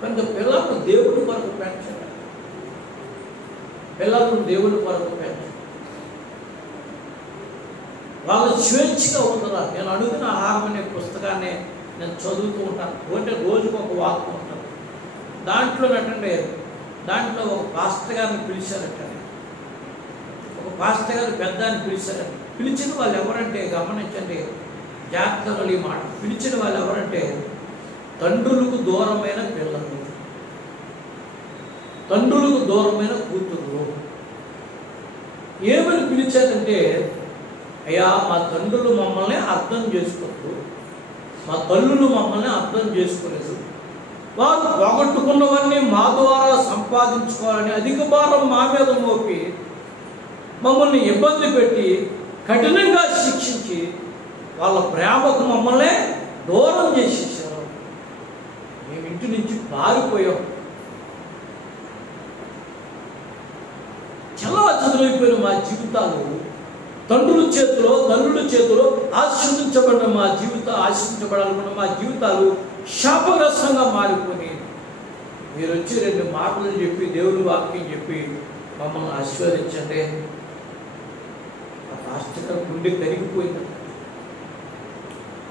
కనుక పిల్లలను దేవుడి కొరకు పెంచాలి. పిల్లలను దేవుడి కొరకు పెంచాలి. వాళ్ళు స్వేచ్ఛగా ఉండాలి. నేను అడుగుతున్న ఆహారం అనే పుస్తకాన్ని నేను చదువుతూ ఉంటాను. అంటే రోజుకు ఒక వాక్యం ఉంటాను. దాంట్లో ఒక పాస్టర్ గారిని పిలిచారటండి. ఒక పాస్టర్ గారు పెద్ద అని పిలిచారట. పిలిచిన వాళ్ళు ఎవరంటే గమనించండి, జాగ్రత్తలు ఈ మాట. పిలిచిన వాళ్ళు ఎవరంటే తండ్రులకు దూరమైన పిల్లలు, తండ్రులకు దూరమైన కూతురు. ఏమని పిలిచారంటే, అయ్యా మా తండ్రులు మమ్మల్ని అర్థం చేసుకోరు, మా తల్లులు మమ్మల్ని అర్థం చేసుకోలేదు, వారు పోగొట్టుకున్నవన్నీ మా ద్వారా సంపాదించుకోవాలని అధిక భారం మా మీద మోపి మమ్మల్ని ఇబ్బంది పెట్టి కఠినంగా శిక్షించి వాళ్ళ ప్రేమకు మమ్మల్ని దూరం చేసేసారు. మేము ఇంటి నుంచి పారిపోయాం. చాలా చదువైపోయిన మా జీవితాలు తండ్రుల చేతిలో తల్లుల చేతిలో ఆశీర్వదించబడిన మా ఆశీర్వదించబడాలనుకున్న మా జీవితాలు శాపగ్రస్తంగా మారిపోయి మీరు వచ్చి 2 మాటలు చెప్పి దేవుని వాక్యం చెప్పి మమ్మల్ని ఆశీర్వదించండి. ఆ పాస్టర్ గారి గుండె కరిగిపోయిందట.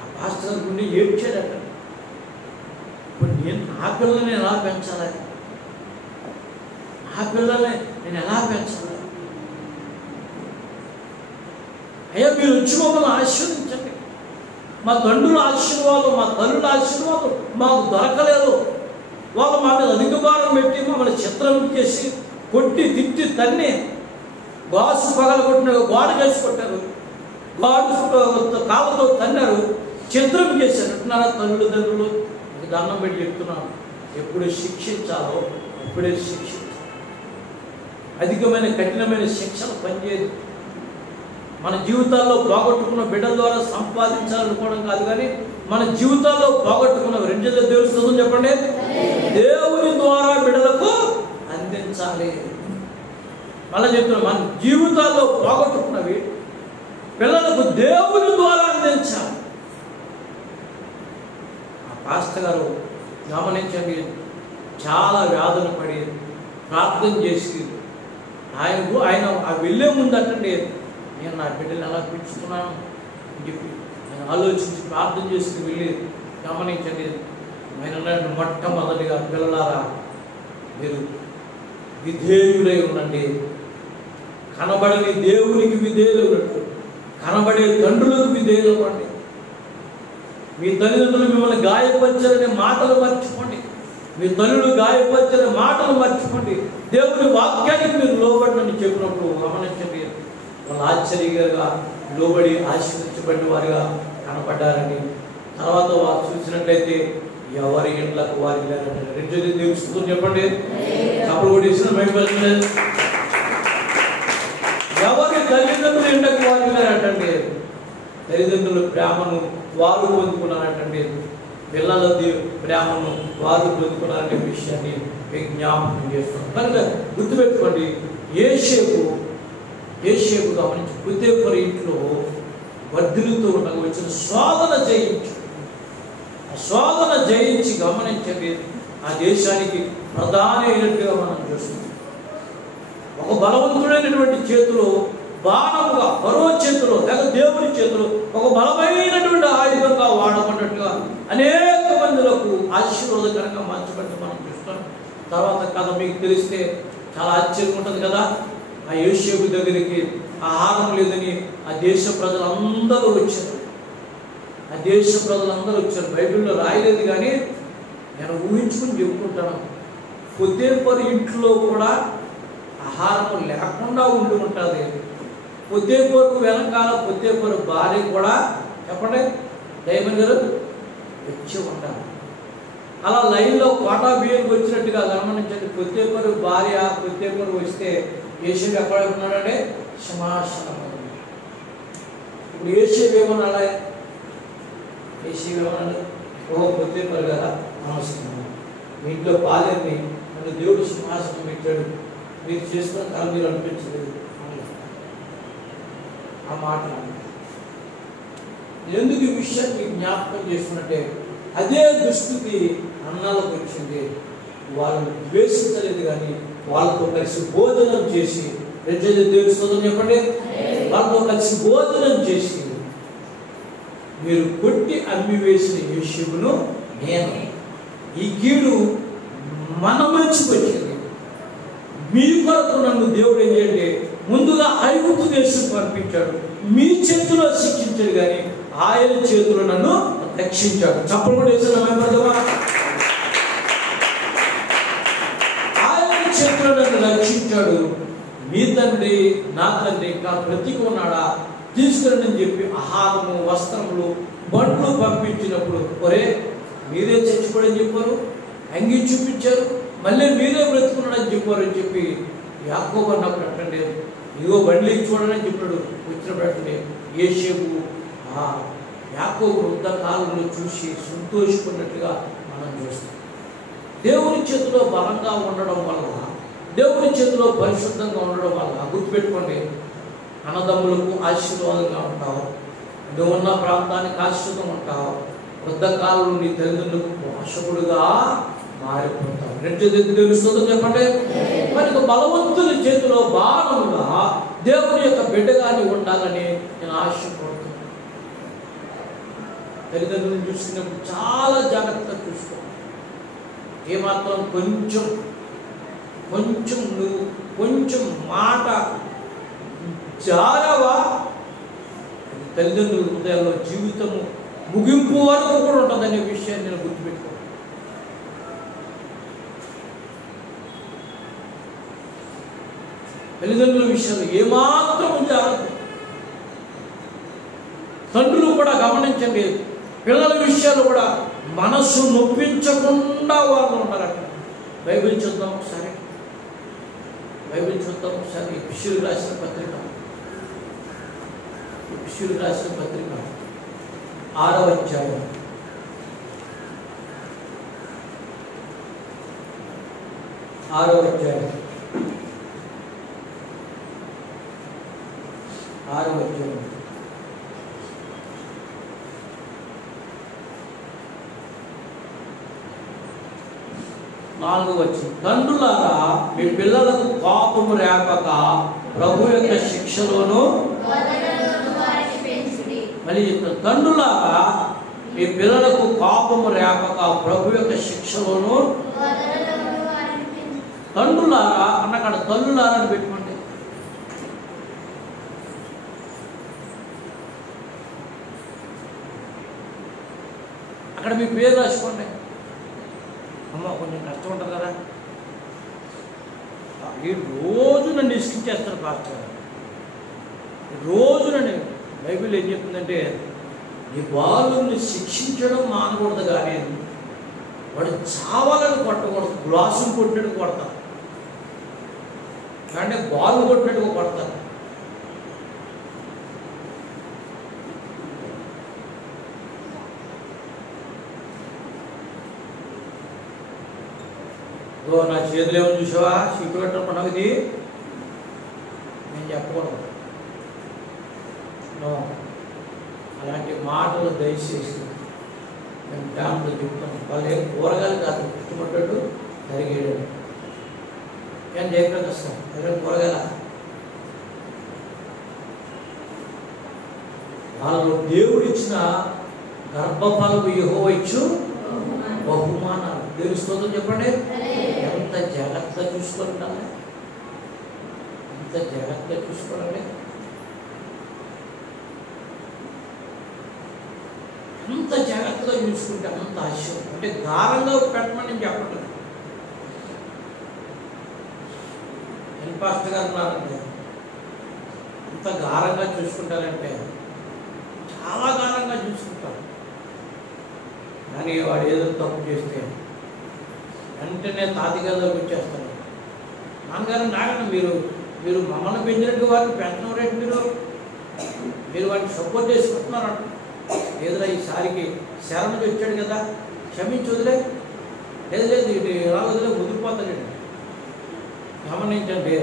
ఆ పాస్టర్ గారి గుండె ఏడ్చాడట. ఇప్పుడు నేను నా పిల్లల్ని ఎలా పెంచాలి, నా పిల్లల్ని నేను ఎలా పెంచాలి? అయ్యా మీరు వచ్చి మమ్మల్ని ఆశీర్వదించండి. మా తండ్రుల ఆశీర్వాదం, మా తల్లుల ఆశీర్వాదం మాకు దొరకలేదు. వాళ్ళు మా మీద అధిక భారం పెట్టి మమ్మల్ని చిత్రం చేసి కొట్టి తిట్టి తన్ని గాసు పగలగొట్టిన గోడ చేసి కొట్టారు, కాళ్ళతో తన్నారు, చిత్రం చేశారు అంటున్నారా తల్లిదండ్రులు? దండం పెట్టి చెప్తున్నాను, ఎప్పుడు శిక్షించాలో అప్పుడే శిక్షించాలి. అధికమైన కఠినమైన శిక్షలు పనిచేయదు. మన జీవితాల్లో పోగొట్టుకున్న బిడ్డల ద్వారా సంపాదించాలనుకోవడం కాదు, కానీ మన జీవితాల్లో పోగొట్టుకున్న రెండు దేవుని స్తుతం చెప్పండి, దేవుని ద్వారా బిడ్డలకు అందించాలి. మళ్ళీ చెప్తున్నాం, మన జీవితాల్లో పోగొట్టుకున్నవి పిల్లలకు దేవుని ద్వారా అందించాలి. ఆ పాస్టర్ గారు గమనించండి, చాలా వేదన పడి ప్రార్థన చేసి ఆయన వెళ్ళే ముందు అట్టండి, నేను నా బిడ్డలు ఎలా పెంచుతున్నాను అని చెప్పి ఆయన ఆలోచించి ప్రార్థన చేసుకుని వెళ్ళి గమనించండి. ఆయన మొట్టమొదటిగా పిల్లలారా మీరు విధేయులై ఉండండి. కనబడని దేవునికి విధేయులు ఉన్నట్టు కనబడే తండ్రులకు విధేయులు అవ్వండి. మీ తల్లిదండ్రులు మిమ్మల్ని గాయపరిచారనే మాటలు మర్చిపోండి. మీ తల్లులు గాయపరిచారనే మాటలు మర్చిపోండి. దేవుని వాక్యానికి మీరు లోబడినని చెప్పినప్పుడు గమనించండి, వాళ్ళు ఆశ్చర్యంగా లోబడి ఆశీర్వదించబడిన వారిగా కనపడ్డారని. తర్వాత వారు చూసినట్లయితే ఎవరి ఇండ్లకు వారికి లేరంటే రెండు దేవుని స్తుతం చెప్పండి. అప్పుడు కూడా ఇచ్చిన మైపల్లి ఎవరి తల్లిదండ్రులు ఇండ్లకు వారికి లేరంటండి. తల్లిదండ్రుల ప్రేమను వారు పొందుకున్నారంటండి. పిల్లల ప్రేమను వారు పొందుకున్నారనే విషయాన్ని జ్ఞాపకం చేస్తున్నాం. కనుక గుర్తుపెట్టుకోండి, ఏషేపు గమనించి పుతేపరి ఇంట్లో వర్ధిల్లుతూ ఉండగా వచ్చిన శోధన జయించు. ఆ శోధన జయించి గమనించండి, ఆ దేశానికి ప్రధాని అయినట్టుగా మనం చూస్తున్నాం. ఒక బలవంతుడైనటువంటి చేతిలో బాణముగా, ఫరో చేతిలో లేక దేవుని చేతిలో ఒక బలమైనటువంటి ఆయుధంగా వాడబడినట్టుగా అనేక మందులకు ఆశీర్వాదకరంగా మార్చబడి మనం చూస్తాం. తర్వాత కథ మీకు తెలిస్తే చాలా ఆశ్చర్యం ఉంటుంది కదా. ఆ యోసేపు దగ్గరికి ఆహారం లేదని ఆ దేశ ప్రజలందరూ వచ్చారు. ఆ దేశ ప్రజలందరూ వచ్చారు. బైబిల్లో రాయలేదు, కానీ నేను ఊహించుకుని చెప్పుకుంటాను. పొతేపరి ఇంట్లో కూడా ఆహారం లేకుండా ఉండి ఉంటుంది. పొతేపరు వెనకాల పొతేపరు భార్య కూడా చెప్పండి దైవం గారు వచ్చి ఉండాలి. అలా లైన్లో కోటా బియ్యం వచ్చినట్టుగా గమనించండి. పొతేపరు భార్య పొతేపరు వస్తే యేసేపు ఎక్కడ ఉన్నాడంటే సింహాసనం. ఇప్పుడు యేసేపు ఏమన్నాడు? యేసేపు ఏమన్నాడు? పొతేపరు కదా, నమస్కారం, మీ ఇంట్లో పాలేని నన్ను దేవుడు సింహాసనం పెట్టాడు, మీరు చేసుకున్న కాలం మీరు అనిపించలేదు. ఆ మాటలు ఎందుకు ఈ విషయాన్ని జ్ఞాపకం చేస్తున్నట్టే అదే దుస్థితి అన్నాలకు వచ్చింది. వాళ్ళని ద్వేషించలేదు కానీ వాళ్ళతో కలిసి భోజనం చేసి దేవుని స్తోత్రం చెప్పండి. వాళ్ళతో కలిసి భోజనం చేసి మీరు కొట్టి అమ్మివేసిన యోసేపును నేను, ఈ కీడు మన మంచికి వచ్చింది. మీ కొరకు నన్ను దేవుడు ఏం చేయండి ముందుగా ఐగుప్తు దేశం పంపించాడు. మీ చేతిలో శిక్షించాడు కానీ ఆయన చేతిలో నన్ను రక్షించాడు. చప్పలు కూడా వేసిన ఆయన చేతిలో నన్ను రక్షించాడు. మీ తండ్రి నా తండ్రి ఇంకా బ్రతికి ఉన్నాడా తీసుకురండి చెప్పి ఆహారము వస్త్రములు బండ్లు పంపించినప్పుడు ఒరే మీరే చచ్చిపోడని చెప్పారు, అంగి చూపించారు, మళ్ళీ మీరే బ్రతుకున్నాడని చెప్పారు అని చెప్పి యాకోబు అన్నప్పుడు అట్టండి ఇదిగో బండ్లు చూడని చెప్పాడు. వచ్చినప్పుడు అంటే యోసేపు యాకోబు వృద్ధ కాలంలో చూసి సంతోషపడినట్టుగా మనం చూస్తాం. దేవుని చేతిలో బలంగా ఉండడం వల్ల, దేవుని చేతిలో పరిశుద్ధంగా ఉండడం వల్ల గుర్తుపెట్టుకోండి, అన్నదమ్ములకు ఆశీర్వాదంగా ఉంటావు, నువ్వు ఉన్న ప్రాంతానికి ఆశీర్వాదం ఉంటావు, వృద్ధ కాలంలో నీ తల్లిదండ్రులకు పోషకుడుగా మారిపోతావు. దేవుని స్తోత్రం చెప్పండి. మరి బలవంతుని చేతిలో బాణముగా దేవుని యొక్క బిడ్డగాని ఉండాలని నేను ఆశపడుతున్నాను. తల్లిదండ్రులను చూసుకున్నప్పుడు చాలా జాగ్రత్తగా చూసుకోవాలి. ఏమాత్రం కొంచెం నువ్వు కొంచెం మాట జారవా తల్లిదండ్రుల హృదయాల్లో జీవితము ముగింపు వరకు కూడా ఉంటుందనే విషయాన్ని నేను గుర్తుపెట్టుకో. తల్లిదండ్రుల విషయంలో ఏమాత్రం జాగ్రత్త. తండ్రులు కూడా గమనించండి, పిల్లల విషయాలు కూడా మనస్సు నొప్పించకుండా వాళ్ళు ఉన్నారట. బైబిల్ చూద్దాం ఒకసారి, ఎఫెసీయులకు రాసిన పత్రిక 6వ అధ్యాయం 6వ అధ్యాయం 4వ వచనం, తండ్రులారా మీ పిల్లలకు కోపము రేపక ప్రభు యొక్క శిక్షలోను, మళ్ళీ చెప్తాను, తండ్రులారా మీ పిల్లలకు కోపము రేపక ప్రభు యొక్క శిక్షలోను, తండ్రులారా అన్నక్కడ తల్లులారా అని పెట్టుకోండి. అక్కడ మీ పేరు రాసుకోండి. అమ్మ కొంచెం కష్టం ఉంటుంది కదా, ఈ రోజు నన్ను ఇసుకించేస్తారు పాస్టర్, రోజు నన్ను. బైబిల్ ఏం చెప్తుందంటే ఈ బాలుని శిక్షించడం మానకూడదు కానీ వాడు చావాలని కొట్టకూడదు. గ్లాసును కొట్టినట్టు కొడతారు, అంటే బాల్ కొట్టినట్టుగా కొడతారు. నా చేతులు ఏమో చూసావా సిగ్గు పెట్టకుండా ఇది నేను చెప్పకూడదు. అలాంటి మాటలు దయచేసి మేము డాంలో చెప్తాం. వాళ్ళు ఏం కూరగాయలు కాదు, ఇష్టపడ్డాడు జరిగేయడం. ఏం చేయకుండా వస్తాం ఎవరైనా కూరగాయల వాళ్ళు దేవుడిచ్చిన గర్భఫలము యెహోవా ఇచ్చు బహుమానాలు. దేవుని స్తోత్రం చెప్పండి. ఎంత జాగ్రత్తగా చూసుకోవాలి, ఎంత జాగ్రత్తగా చూసుకోవాలి, అంత జాగ్రత్తగా చూసుకుంటే అంత ఆశయం. అంటే గారంగా పెట్టమని నేను చెప్పట్లేదు. పాస్టర్ గారు ఉన్నారంటే అంత గారంగా చూసుకుంటారంటే చాలా గారంగా చూసుకుంటారు. కానీ వాడు ఏదో తప్పు చేస్తే వెంటనే తాతిగల్లోకి వచ్చేస్తారు. నాన్నగారు నాగండి, మీరు మమ్మల్ని పెంచినట్టు వారిని పెంచడం రేటు మీరు వాటిని సపోర్ట్ చేసుకుంటున్నారంట. ఏదైనా ఈసారికి శరణకి వచ్చాడు కదా క్షమించి వదిలే, లేదు ఇది ఎలా వదిలే ముదిరిపోతాడండి. గమనించండి,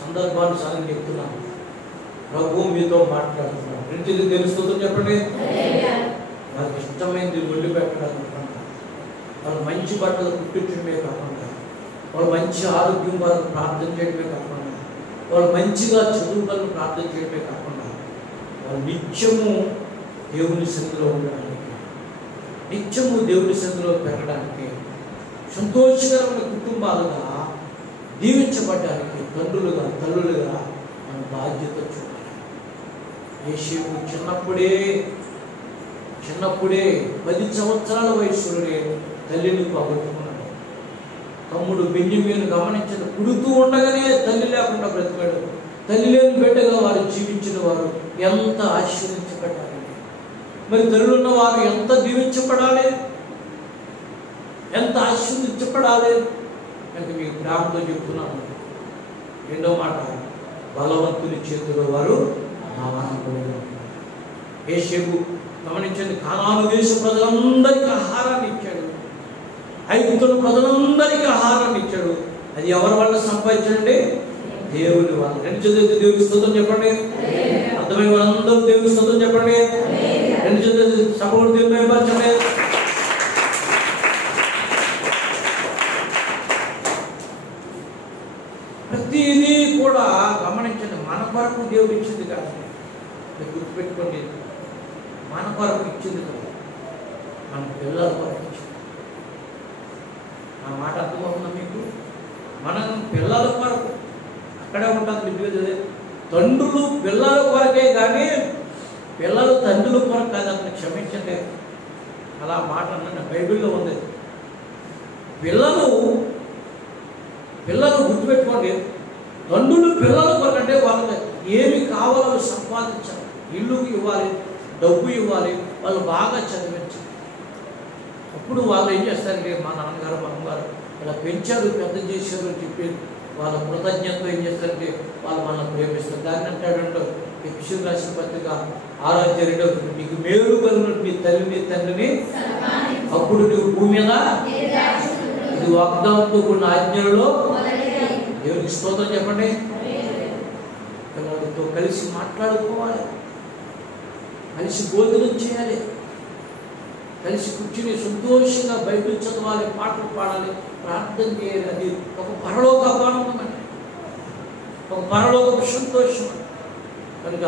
సందర్భానుసారం చెప్తున్నాను. ప్రభు మీతో మాట్లాడుతున్నాడు. రెండింటిది తెలుస్తుందో చెప్పండి. వాళ్ళకి ఇష్టమైంది ఒళ్ళు పెట్టాలనుకుంటున్నాను. వాళ్ళు మంచి బట్టలు కుట్టించడమే కాకుండా, వాళ్ళు మంచి ఆరోగ్యం వాళ్ళని ప్రార్థన చేయడమే కాకుండా, వాళ్ళు మంచిగా చదువులను ప్రార్థన చేయడమే కాకుండా, వాళ్ళు నిత్యము దేవుని సన్నిధిలో ఉండడానికి, నిత్యము దేవుని సన్నిధిలో పెరగడానికి, సంతోషకరమైన కుటుంబాలుగా దీవించబడ్డానికి తండ్రులుగా తల్లులుగా మన బాధ్యత చూడాలి. యేషేపు చిన్నప్పుడే 10 సంవత్సరాల వయసులోనే తల్లిని పోగొట్టుకున్నాడు. తమ్ముడు బెన్యామీను గమనించిన పుడుతూ ఉండగానే తల్లి లేకుండా బ్రతికాడు. తల్లి లేని బిడ్డగా వారు జీవించిన వారు ఎంత ఆశీర్వదించబడాలి. మరి తల్లున్న వారు ఎంత దీవించబడాలి, ఎంత ఆశీర్వదించబడాలి అంటే మీకు ప్రేమతో చెప్తున్నాను. రెండో మాట, బలవంతుని చేతిలో వారు యేషేపు గమనించండి, కానాను దేశ ప్రజలందరికీ ఆహారాన్ని ఇచ్చాడు. ఐగుప్తుల ప్రజలందరికీ ఆహారాన్ని ఇచ్చాడు. అది ఎవరి వల్ల సంపాదించండి? దేవుని వల్ల. రెండు చేతులైతే దేవుని స్తోత్రం చెప్పండి. అర్థమైన వాళ్ళందరూ దేవుని స్తోత్రం చెప్పండి. రెండు చేతులు సపోర్ట్ దేవుని చెప్పండి. ప్రతిదీ కూడా గమనించండి, మన కొరకు దేవుడు ఇచ్చింది కాదు. గుర్తుపెట్టుకోండి, మన కొరకు ఇచ్చింది కాదు, మన పిల్లల కొరకు ఇచ్చింది. ఆ మాట అర్థమవుతుందా మీకు? మనం పిల్లల కొరకు అక్కడే ఉంటుంది. ఇండివిజువల్ తండ్రులు పిల్లల కొరకే కానీ పిల్లలు తండ్రుల కొరకు కాదు. అతను క్షమించండి, అలా మాట అన్న బైబిల్లో ఉంది. పిల్లలు గుర్తుపెట్టుకోండి, తండ్రులు పిల్లల కొరకు అంటే వాళ్ళకి ఏమి కావాలో సంపాదించాలి. ఇల్లుకి ఇవ్వాలి, డబ్బు ఇవ్వాలి, వాళ్ళు బాగా చదివించాలి. అప్పుడు వాళ్ళు ఏం చేస్తారంటే, మా నాన్నగారు మా అమ్మగారు ఇలా పెంచారు, పెద్ద చేశారు అని చెప్పి వాళ్ళ కృతజ్ఞతతో ఏం చేస్తారంటే వాళ్ళు మనల్ని ప్రేమిస్తారు. దాన్ని అంటాడంటే ఎఫెసీయులకు రాసిన పత్రిక 6:2, నీకు మేలు కలిగినట్టు నీ తల్లిని తండ్రిని అప్పుడు నువ్వు భూమి మీద ఇది వాగ్దానంతో కూడిన ఆజ్ఞలలో దేవునికి స్తోత్రం చెప్పండి. పిల్లలతో కలిసి మాట్లాడుకోవాలి, కలిసి భోజనం చేయాలి, కలిసి కూర్చుని సంతోషంగా బైబిల్ చదవాలి, పాటలు పాడాలి, ప్రార్థన చేయాలి. అది ఒక పరలోక ఆనందం అండి, ఒక పరలోక సంతోషం. కనుక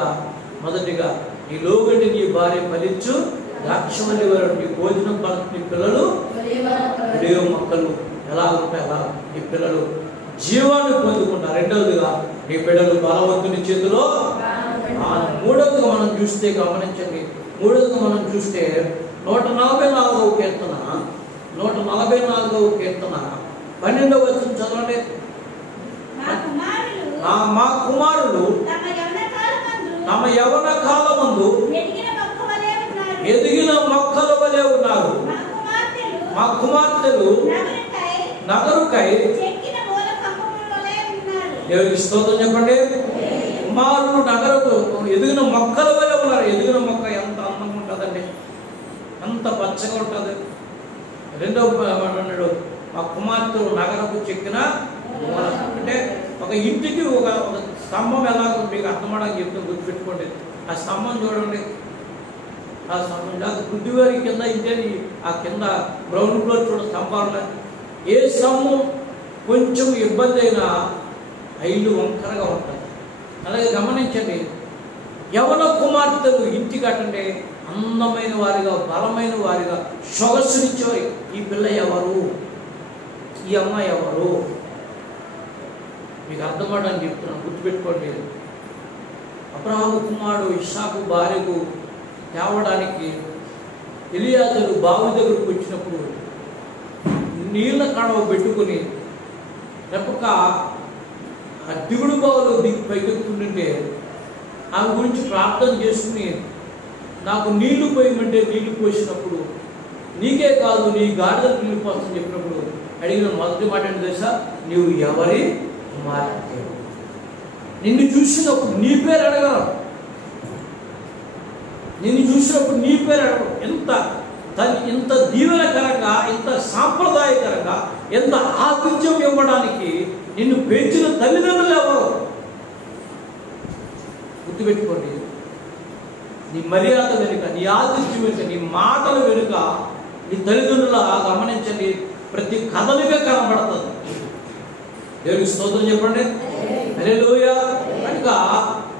మొదటిగా నీ లోగండి నీ భార్య ఫలించు, ద్రాక్షవల్లి వారు నీ భోజనం పలుకు, నీ పిల్లలు లేవు మొక్కలు ఎలా ఉంటాయి అలా నీ పిల్లలు జీవాన్ని పొందుకుంటారు. రెండవదిగా నీ బిడ్డలు బలవంతుని చేతిలో. మూడవదిగా మనం చూస్తే గమనించండి, మూడవదిగా మనం చూస్తే 144వ కీర్తన 144వ కీర్తన 12వ వచనం చదవండి. మా కుమారులు తమ యవ్వన కాలమందు ఎదిగిన మొక్కల వలె ఉన్నారు. మా కుమార్తెలు నగరుకై దేవునికి స్తోత్రం చెప్పండి. కుమారులు నగరకు ఎదిగిన మొక్కల వలె ఉన్నారు. ఎదిగిన మొక్క ఎంత అందంగా ఉంటుందండి, ఎంత పచ్చగా ఉంటుంది. రెండవ అన్నాడు, మా కుమార్తెలు నగరకు చెక్కిన అంటే ఒక ఇంటికి ఒక స్తంభం ఎలాగో మీకు అర్థమవడానికి చెప్తే గుర్తుపెట్టుకోండి. ఆ స్తంభం చూడండి, ఆ స్తంభం కాదు గుడ్డివారి కింద ఇంటే ఆ కింద గ్రౌండ్ ఫ్లోర్ చూడ స్తంభాలు. ఏ స్తంభం కొంచెం ఇబ్బంది అయినా ఇల్లు వంకరగా ఉంటుంది. అలాగే గమనించండి, యవన కుమార్తెలు ఇంటి కట్టండి అందమైన వారిగా, బలమైన వారిగా, సొగసునిచ్చేవారు. ఈ పిల్ల ఎవరు, ఈ అమ్మాయి ఎవరు మీకు అర్థమవడానికి చెప్తున్నాను, గుర్తుపెట్టుకోండి. అబ్రహాము కుమారుడు ఇస్సాకు భార్యకు తేవడానికి ఎలియాజరు బావి దగ్గరకు వచ్చినప్పుడు నీళ్ళ కడవ పెట్టుకుని రెప్పక ఆ దిగుడు బావులో పైకెత్తుంటే ఆమె గురించి ప్రార్థన చేసుకుని నాకు నీళ్లు పోయమంటే నీళ్లు పోసినప్పుడు నీకే కాదు నీ గాడిదకు నీళ్ళు పోస్తాను చెప్పినప్పుడు అడిగిన మొదటి మాట ఏంటి తెలుసా? నీవు ఎవరి కుమార్తె? నిన్ను చూసినప్పుడు నీ పేరు అడగరు, నిన్ను చూసినప్పుడు నీ పేరు అడగరు. ఇంత దీవెనకరంగా, ఇంత సాంప్రదాయకరంగా, ఎంత ఆతిథ్యం ఇవ్వడానికి నిన్ను పెంచిన తల్లిదండ్రులు ఎవరు? గుర్తుపెట్టుకోండి, నీ మర్యాద వెనుక, నీ ఆతిథ్యం వెనుక, నీ మాటల వెనుక నీ తల్లిదండ్రుల గమనించండి ప్రతి కథలుగా కనబడుతుంది. దేవునికి స్తోత్రం చెప్పండి. హల్లెలూయా. కనుక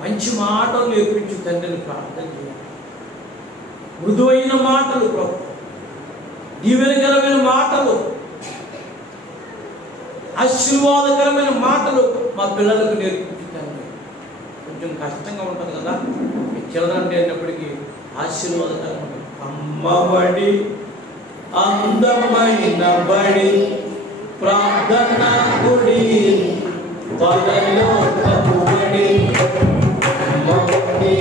మంచి మాటలు నేర్పించు తండ్రిని ప్రార్థన చేయాలి. మృదువైన మాటలు, ప్రభు దీవెనకరమైన మాటలు, ఆశీర్వాదకరమైన మాటలు మా పిల్లలకు నేర్పించు తండ్రి. కొంచెం కష్టంగా ఉంటుంది కదా మీ చిల్డ్రన్ డే అన్నప్పటికీ ఆశీర్వాదకరమైన అమ్మబడి, అందమైన బడి, ప్రార్థన గుడి, పదలో కబడి, అమ్మబడి,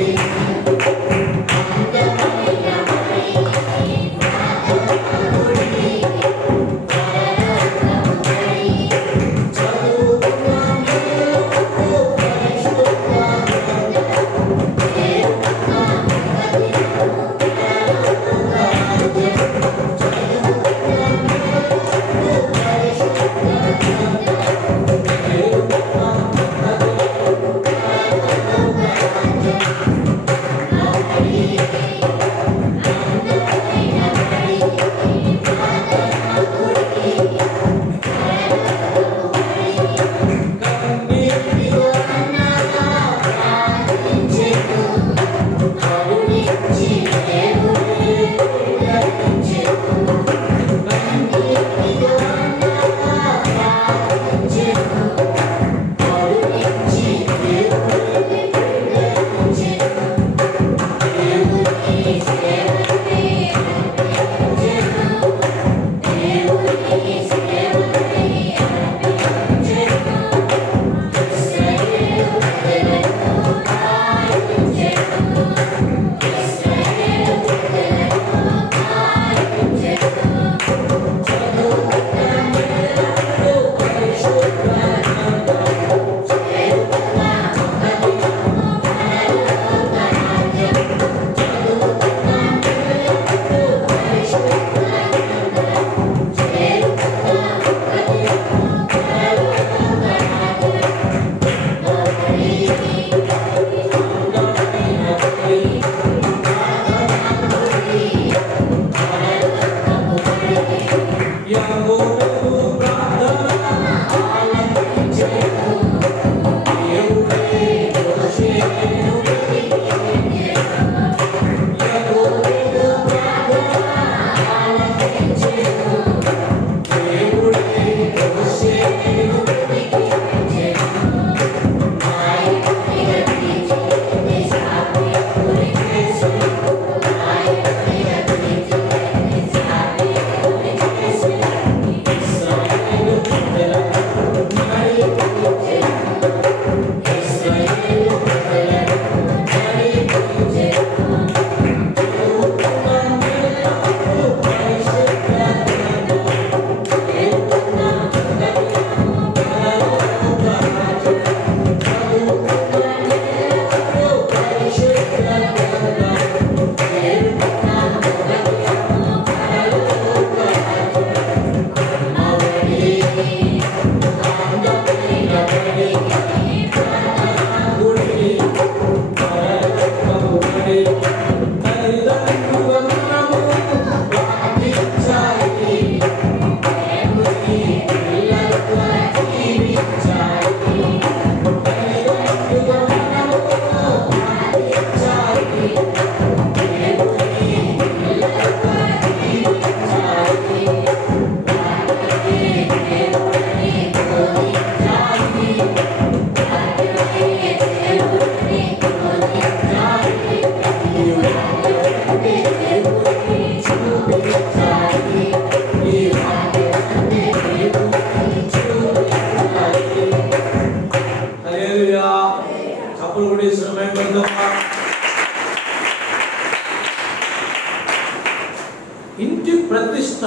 ఇంటి ప్రతిష్ట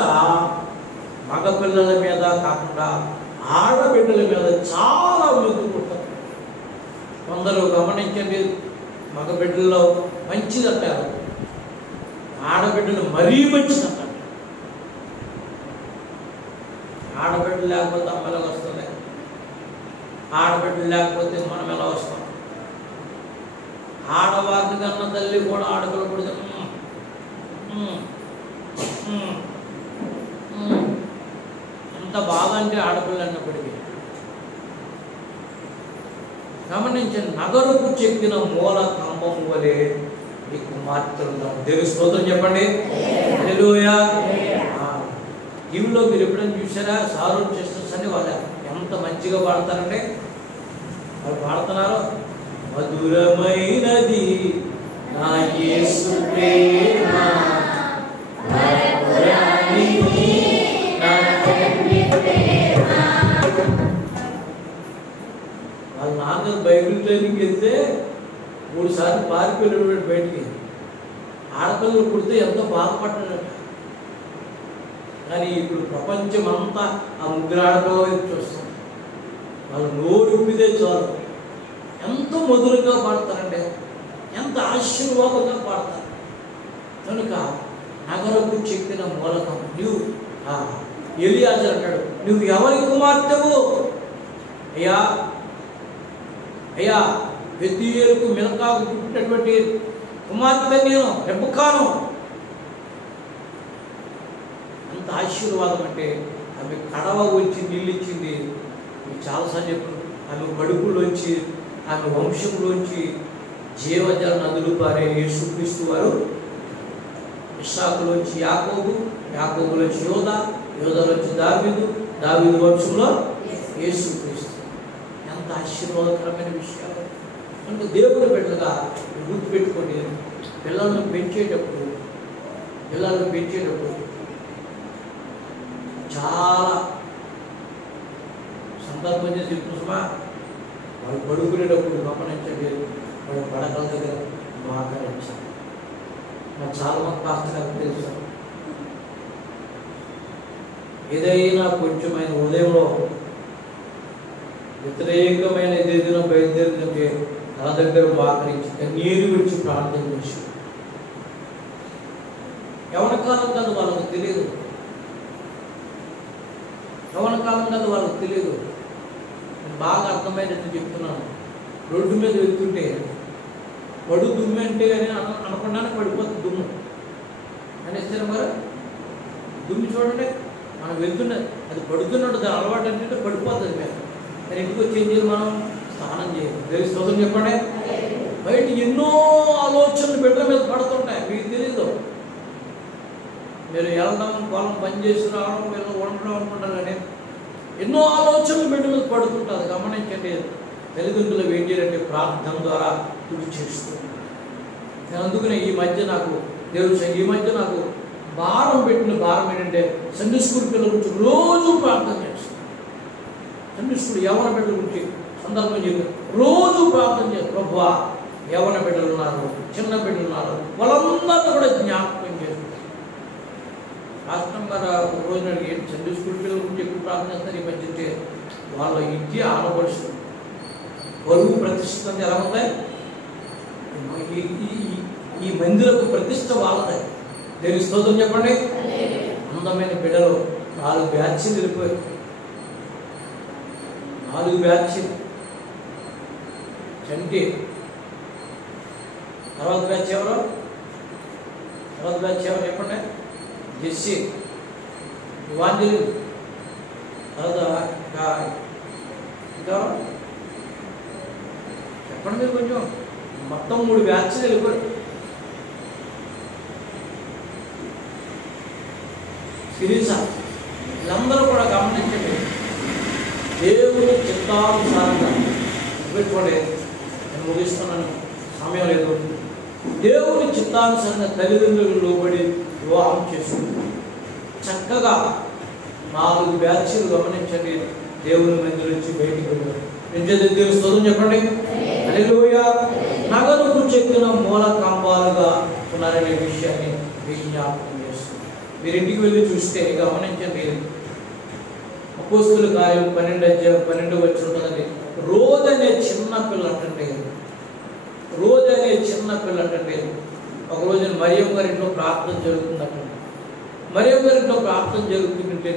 మగపిల్లల మీద కాకుండా ఆడబిడ్డల మీద చాలా మెరుగుకుంటుంది. కొందరు గమనించండి, మగబిడ్డల్లో మంచిదంటారు, ఆడబిడ్డలు మరీ మంచిదంటారు. ఆడబిడ్డలు లేకపోతే అమ్మలో వస్తుంది, ఆడబిడ్డలు లేకపోతే మనం ఎలా వస్తాం? ఆడవారిని కన్న తల్లి కూడా ఆడపిల్ల కూడా ఎంత బాగా అంటే ఆడపిల్ల అన్నప్పటికీ గమనించండి, నగరుకు చెక్కిన మూల కంబం వలె ఈ కుమార్తెలు. దేవుని స్తోత్రం చెప్పండి. హల్లెలూయా. టీవీలో మీరు ఎప్పుడైనా చూసారా? సారూన్ సిస్టర్స్ అని వాళ్ళు ఎంత మంచిగా పాడతారంటే, వాళ్ళు పాడుతున్నారు, మధురమైనది నా యేసు ప్రేమ, వాళ్ళ నాన్న బైబిల్ ట్రైనింగ్ వెళ్తే 3 సార్లు పారిపోయిన బయటికి. ఆడపిల్లలు పుడితే ఎంతో బాధపడ్డాడట. కానీ ఇప్పుడు ప్రపంచం అంతా ఆ ముగ్గురు ఆడపిల్ల వైపు చూస్తుంది. వాళ్ళు నోరు ఉప్పితే చాలు ఎంతో మధురంగా పాడతారండి, ఎంత ఆశీర్వాదంగా పాడతారు. కనుక నగరకు చెక్కిన మూలకం నువ్వు. ఎలియాజరు అంటాడు, నువ్వు ఎవరి కుమార్తెవు? అయ్యా అయ్యా బెతూయేలుకు మిల్కాకు పుట్టినటువంటి కుమార్తె నేను, రెబెక్కాను. ఎంత ఆశీర్వాదం అంటే ఆమె కడవ వచ్చి నీళ్ళిచ్చింది. మీకు చాలాసార్లు చెప్పాను, ఆమె కడుపులోంచి ఆమె వంశంలోంచి జీవజల నదులు పారే యేసుక్రీస్తు వారు. ఇస్సాకులోంచి యాకోబు, యాకోబులోంచి యోదా, యోదాలోంచి దావీదు, దావీదు వంశంలో యేసుక్రీస్తు. ఎంత ఆశీర్వాదకరమైన విషయాలు. కనుక దేవుని బిడ్డగా గుర్తుపెట్టుకోండి, పిల్లలను పెంచేటప్పుడు చాలా సందర్భం చేసి చెప్తున్నా. వాళ్ళు పడుకునేటప్పుడు గమనించండి, వాళ్ళు పడకల దగ్గర మోకరించాలి. నాకు చాలా మంది పాస్టర్ తెలుసు, ఏదైనా కొంచెమైన ఉదయంలో వ్యతిరేకమైన ఏదైనా బయలుదేరిందంటే తన దగ్గర మోకరించి కన్నీరు విడిచి ప్రార్థన చేసి. యవ్వన కాలం కాదు వాళ్ళకు తెలియదు, యవ్వన కాలం కాదు వాళ్ళకు తెలియదు. నేను బాగా అర్థమైనట్టు చెప్తున్నాను. రోడ్డు మీద వెళ్తుంటే పడు దుమ్ము అంటే అని అనుకున్నానికి పడిపోతుంది దుమ్ము అనేస్తే మరి దుమ్ము చూడండి, మనం వెళ్తున్నది అది పడుతున్నట్టు దాని అలవాటు అంటే పడిపోతుంది. మేము కానీ ఇంటికి వచ్చి ఏం చేయాలి? మనం స్నానం చేయాలి. దేవుని స్తోత్రం చెప్పండి. బయట ఎన్నో ఆలోచనలు బిడ్డల మీద పడుతుంటాయి, మీకు తెలీదు. మీరు వెళ్ళడం, పొలం పని చేసి రావడం, వీళ్ళు ఉండడం అనుకుంటారు, కానీ ఎన్నో ఆలోచనలు బిడ్డ మీద పడుతుంటుంది. గమనించండి, తల్లిదండ్రులు ఏం చేయాలంటే ప్రార్థన ద్వారా తుడి చేస్తుంది. నేను అందుకనే ఈ మధ్య నాకు భారం పెట్టిన భారం ఏంటంటే సండే స్కూల్ పిల్లల గురించి రోజు ప్రార్థన చేస్తాను. సండే స్కూల్ యవ్వన బిడ్డల గురించి సందర్భం చెప్పి రోజు ప్రార్థన చేస్తాను. ప్రభువా, యవ్వన బిడ్డలు ఉన్నారు, చిన్న బిడ్డలు ఉన్నారు, వాళ్ళందరూ కూడా జ్ఞాపకం చేస్తారు. రాష్ట్రం గారు ఒక రోజున అడిగి సండే స్కూల్ పిల్లల గురించి ఎక్కువ ప్రార్థన చేస్తారు. ఈ మధ్య అంటే వాళ్ళ ఇంటి ఆడపడుచు బరువు ప్రతిష్ఠ ఎలా ఉంది? ఈ మందిరకు ప్రతిష్ట వాళ్ళదే. దేవుని స్తోత్రం చెప్పండి. అందమైన బిడ్డలు 4 బ్యాచ్లు వెళ్ళిపోయారు. 4 బ్యాచ్లు చంటి. తర్వాత బ్యాచ్ ఎవరు చెప్పండి? జెస్సీ, ఇవాంజలి, తర్వాత ఇంకా చెప్పండి మీరు కొంచెం. మొత్తం 3 బ్యాచ్లు వెళ్ళిపోయారు. సిరీసా, వీళ్ళందరూ కూడా గమనించండి, దేవుని చిత్తానుసారంగా పెట్టుకోండి. నేను ముగిస్తున్నాను, సమయం లేదు. దేవుని చిత్తానుసారంగా తల్లిదండ్రులు లోబడి వివాహం చేసుకుంటారు. చక్కగా 4 బ్యాచ్లు గమనించండి, దేవుని మందిరం నుంచి బయటికి వెళ్ళారు. దేవుని స్తోత్రం చెప్పండి. హల్లెలూయా. నగరుకు చెక్కిన మూల కంబాలుగా ఉన్నారనే విషయాన్ని విజ్ఞాపనం చేస్తుంది. మీరు ఇంటికి వెళ్ళి చూస్తే గమనించండి, అపోస్తుల కార్యం 12 వచ్చి ఉంటుందండి. రోజు అనే చిన్న పిల్ల అంటండి. ఒక రోజు మరియమ్మ గారి ఇంట్లో ప్రార్థన జరుగుతుందంట. మరియమ్మ గారి ఇంట్లో ప్రార్థన జరుగుతుందంటే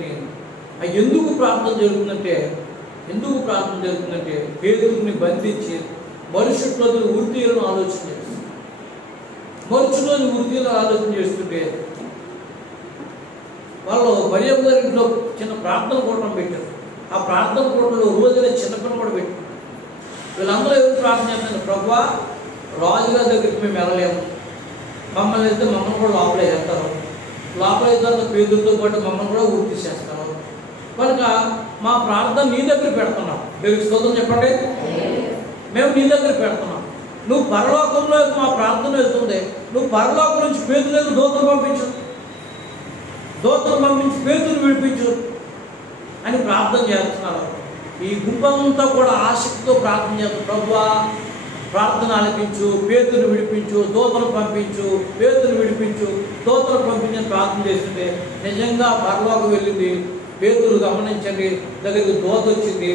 ఎందుకు ప్రార్థన జరుగుతుందంటే పేతురుని బంధించి మరుసట్లోని వృత్తిలను ఆలోచన చేస్తుంది. మరుసట్లోని వృత్తిలను ఆలోచన చేస్తుంటే వాళ్ళు మరియమ్మ గారి ఇంట్లో చిన్న ప్రార్థన కూటం పెట్టారు. ఆ ప్రార్థన కూటంలో రోజునే చిన్నపిల్లలు కూడా పెట్టారు. వీళ్ళందరూ ఎవరు ప్రార్థన చేస్తున్నారు? ప్రభువా, రాజుగారి దగ్గరికి మేము వెళ్ళలేము, మమ్మల్ని వెళ్తే మమ్మల్ని కూడా లోపల వేస్తారు, లోపల వేస్తారు పేదలతో పాటు మమ్మల్ని కూడా ఊరి తీసేస్తారు, కనుక మా ప్రార్థన నీ దగ్గర పెడుతున్నాం. మీరు స్తోత్రం చెప్పండి. మేము నీ దగ్గర పెడుతున్నాం. నువ్వు పరలోకంలో మా ప్రార్థన వెళ్తుంది, నువ్వు పరలోకం నుంచి పేదలకు దూతలు పంపించు, దూతలు పంపించి పేదలు విడిపించు అని ప్రార్థన చేస్తున్నారు. ఈ గుంపంతా కూడా ఆసక్తితో ప్రార్థన చేస్తారు. ప్రభువా, ప్రార్థన ఆలపించు, పేతులు విడిపించు, దూతలు పంపించు, పేతులు విడిపించు, దూతలు పంపించి ప్రార్థన చేస్తుంటే నిజంగా పరలోకం వెళ్ళింది. పేతులు గమనించండి, దగ్గరికి దూత వచ్చింది,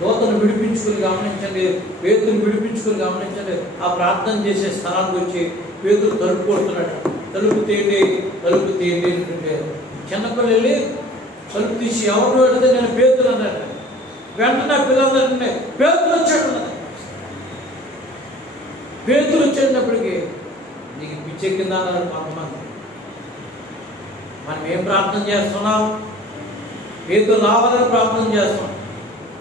దూతను విడిపించుకుని గమనించండి, పేతులు విడిపించుకుని గమనించండి. ఆ ప్రార్థన చేసే స్థలానికి వచ్చి పేతులు తలుపు కొడుతున్నాడు. తలుపు తీయండి, తలుపు తీయండి అంటుంటే చిన్నపిల్లలు వెళ్ళి తలుపు తీసి ఎవరు పెడితే నేను పేతులు అన్నాడు. వెంటనే పిల్లలంటే పేతులు వచ్చాడు. పేతులు వచ్చేటప్పటికి నీకు పిచ్చెక్కిందా అన్నారు కొంతమంది. మనం ఏం ప్రార్థన చేస్తున్నాం? పేతులు రావాలని ప్రార్థన చేస్తున్నాం.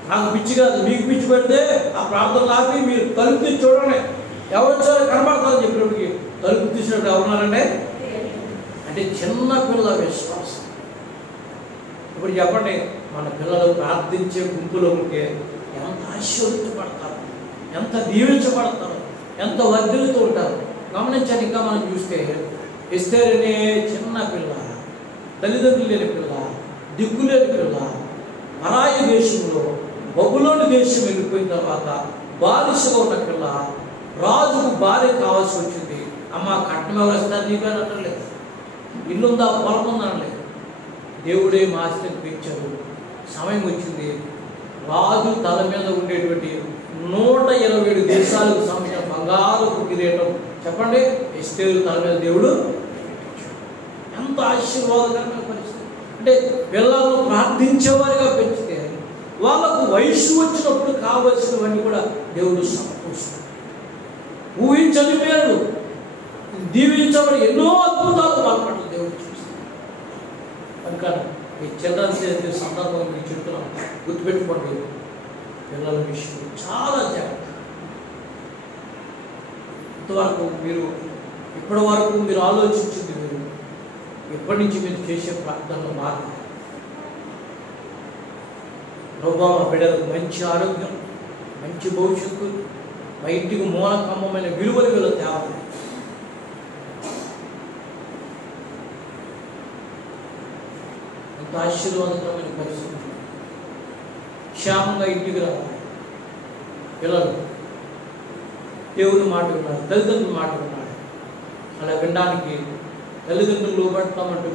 నాకు పిచ్చి కాదు, మీకు పిచ్చి పెడితే ఆ ప్రార్థన ఆపి మీరు తలుపు తీసి చూడండి, ఎవరు వచ్చారో కనబడతారని చెప్పినప్పటికి తలుపు తీసినప్పుడు ఎవరున్నారంటే అంటే చిన్న పిల్లల విశ్వాసం. ఇప్పుడు చెప్పండి, మన పిల్లలు ప్రార్థించే గుంపులో ఉంటే ఎంత ఆశీర్వదించబడతారు, ఎంత దీవించబడతారు, ఎంత వర్ధిల్లుతూ ఉంటారు. గమనించండి. ఇంకా మనం చూస్తే ఎస్తేర్ అనే చిన్న పిల్ల, తల్లిదండ్రులు లేని పిల్ల, దిక్కులేని పిల్ల, పరాయి దేశంలో బబులోని దేశం వెళ్ళిపోయిన తర్వాత బాలిసగా ఉన్న పిల్ల రాజుకు భార్య కావాల్సి వచ్చింది. అమ్మ కట్నం ఎవరు ఇస్తారు నీకు అని అనలేదు, ఇల్లుందా పొలం ఉందా అనలేదు. దేవుడే మా ఆస్తిని పెంచాడు. సమయం వచ్చింది, రాజు తల మీద ఉండేటువంటి 127 దేశాలకు సంబంధించిన బంగారపు కిరీటం చెప్పండి ఎస్తేరు తల మీద దేవుడు. ఎంత ఆశీర్వాదకరమైన పరిస్థితి అంటే పిల్లలను ప్రార్థించేవారిగా పెంచితే వాళ్ళకు వయసు వచ్చినప్పుడు కావలసినవన్నీ కూడా దేవుడు సమకూరుస్తాడు. ఊహించని పేరు దీవించబడి ఎన్నో అద్భుతాలు పాల్పడతాడు దేవుడు చూస్తాడు. కనుక ఈ చిల్డ్రన్స్ డే సందర్భంగా మీరు చెప్తున్నాం, గుర్తుపెట్టుకోండి, పిల్లల విషయం చాలా జాగ్రత్త. ఇప్పటి వరకు మీరు ఆలోచించింది మీరు ఎప్పటి నుంచి మీరు చేసే ప్రార్థనలు మారు. ప్రభువా, మా బిడ్డలకు మంచి ఆరోగ్యం, మంచి భవిష్యత్తు, మా ఇంటికి మూలకమ్మమైన విలువలు వీళ్ళు తేవాలి. ఎంత ఆశీర్వాదకరమైన పరిస్థితి. క్షేమంగా ఇంటికి రావాలి. పిల్లలు దేవుని మాట విన్నారు, తల్లిదండ్రుల మాట విన్నారు. అలా వినడానికి తల్లిదండ్రులు లోబడతామంటూ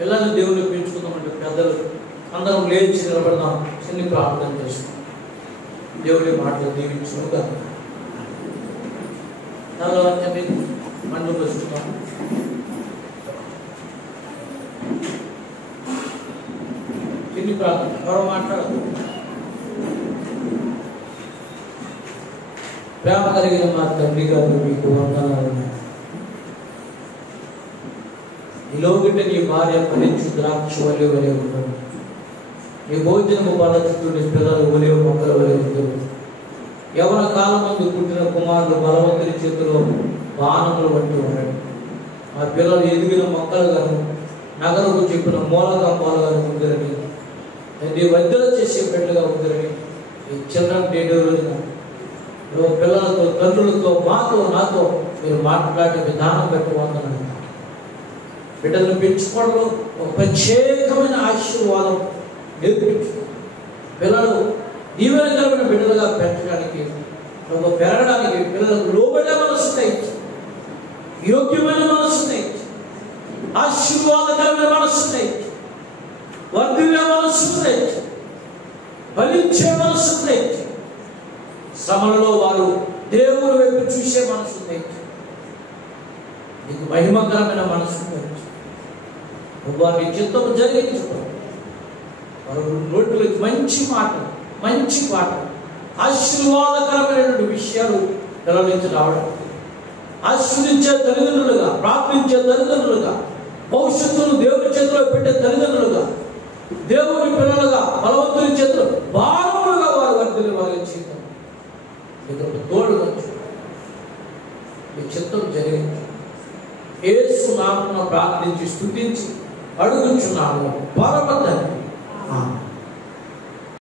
పిల్లల్ని దేవుళ్ళు పెంచుకుందామంటూ పెద్దలు అందరం లేచి నిలబడదాం, చిన్ని ప్రార్థన చేసుకుందాం. దేవుడి మాటలు దీవించుగా మండు వస్తున్నాం. చిన్ని ప్రార్థన ఎవరో మాట్లాడదు. ప్రేమ కలిగిన మా తండ్రి గారు మీకు వందనాలు. ఈలోగిట నీ భార్య ఫలించు ద్రాక్ష వలె వలె ఉండదు, నీ భోజనము బలచుతూ నీ పిల్లలు ఒలే మొక్కల వలె ఉండదు. యవన కాలం ముందు పుట్టిన కుమారులు బలవంతుని చేతిలో బాణములు వంటి ఉండండి. ఆ పిల్లలు ఎదిగిన మొక్కలుగాను నగరకు చెప్పిన మూలకంపాలుగాను ఉందరని, నీ వద్దలు చేసే బిడ్డగా ఉందరని ఈ చిల్డ్రన్ డే రోజున పిల్లలతో, తండ్రులతో, మాతో, నాతో మీరు మాట్లాడే విధానం బట్టి వందనాలు. బిడ్డలను పెంచుకోవడంలో ఒక ప్రత్యేకమైన ఆశీర్వాదం నేర్పించు. పిల్లలు దీవెనకరమైన బిడ్డలుగా పెంచడానికి, పెరగడానికి పిల్లలకు లోబడే మనసుని ఇచ్చి, యోగ్యమైన మనసుని ఇచ్చి, ఆశీర్వాదకరమైన మనసుని ఇచ్చి, వర్ధిల్లే మనసుని ఇచ్చి, ఫలించే మనసుని ఇచ్చి, శ్రమలలో వారు దేవుని వైపు చూసే మనసు తెచ్చు, నీకు మహిమకరమైన మనసు తెచ్చు. వారి చిత్తము జరిగించుకో. వారు నోటిలోకి మంచి మాట, మంచి పాట, ఆశీర్వాదకరమైనటువంటి విషయాలు పిల్లల నుంచి రావడం, ఆశీర్వదించే తల్లిదండ్రులుగా, ప్రార్థించే తల్లిదండ్రులుగా, భవిష్యత్తును దేవుని చేతిలో పెట్టే తల్లిదండ్రులుగా, దేవుని పిల్లలుగా, బలవంతుని చేతిలో భారములుగా వారు వర్తిని వారి జీవితం మీకు తోడుగా మీ చిత్తం జరిగింది. యేసు నామమున ప్రార్థించి స్తుతించి అడుగుచున్నాము పరమ తండ్రి. ఆమేన్.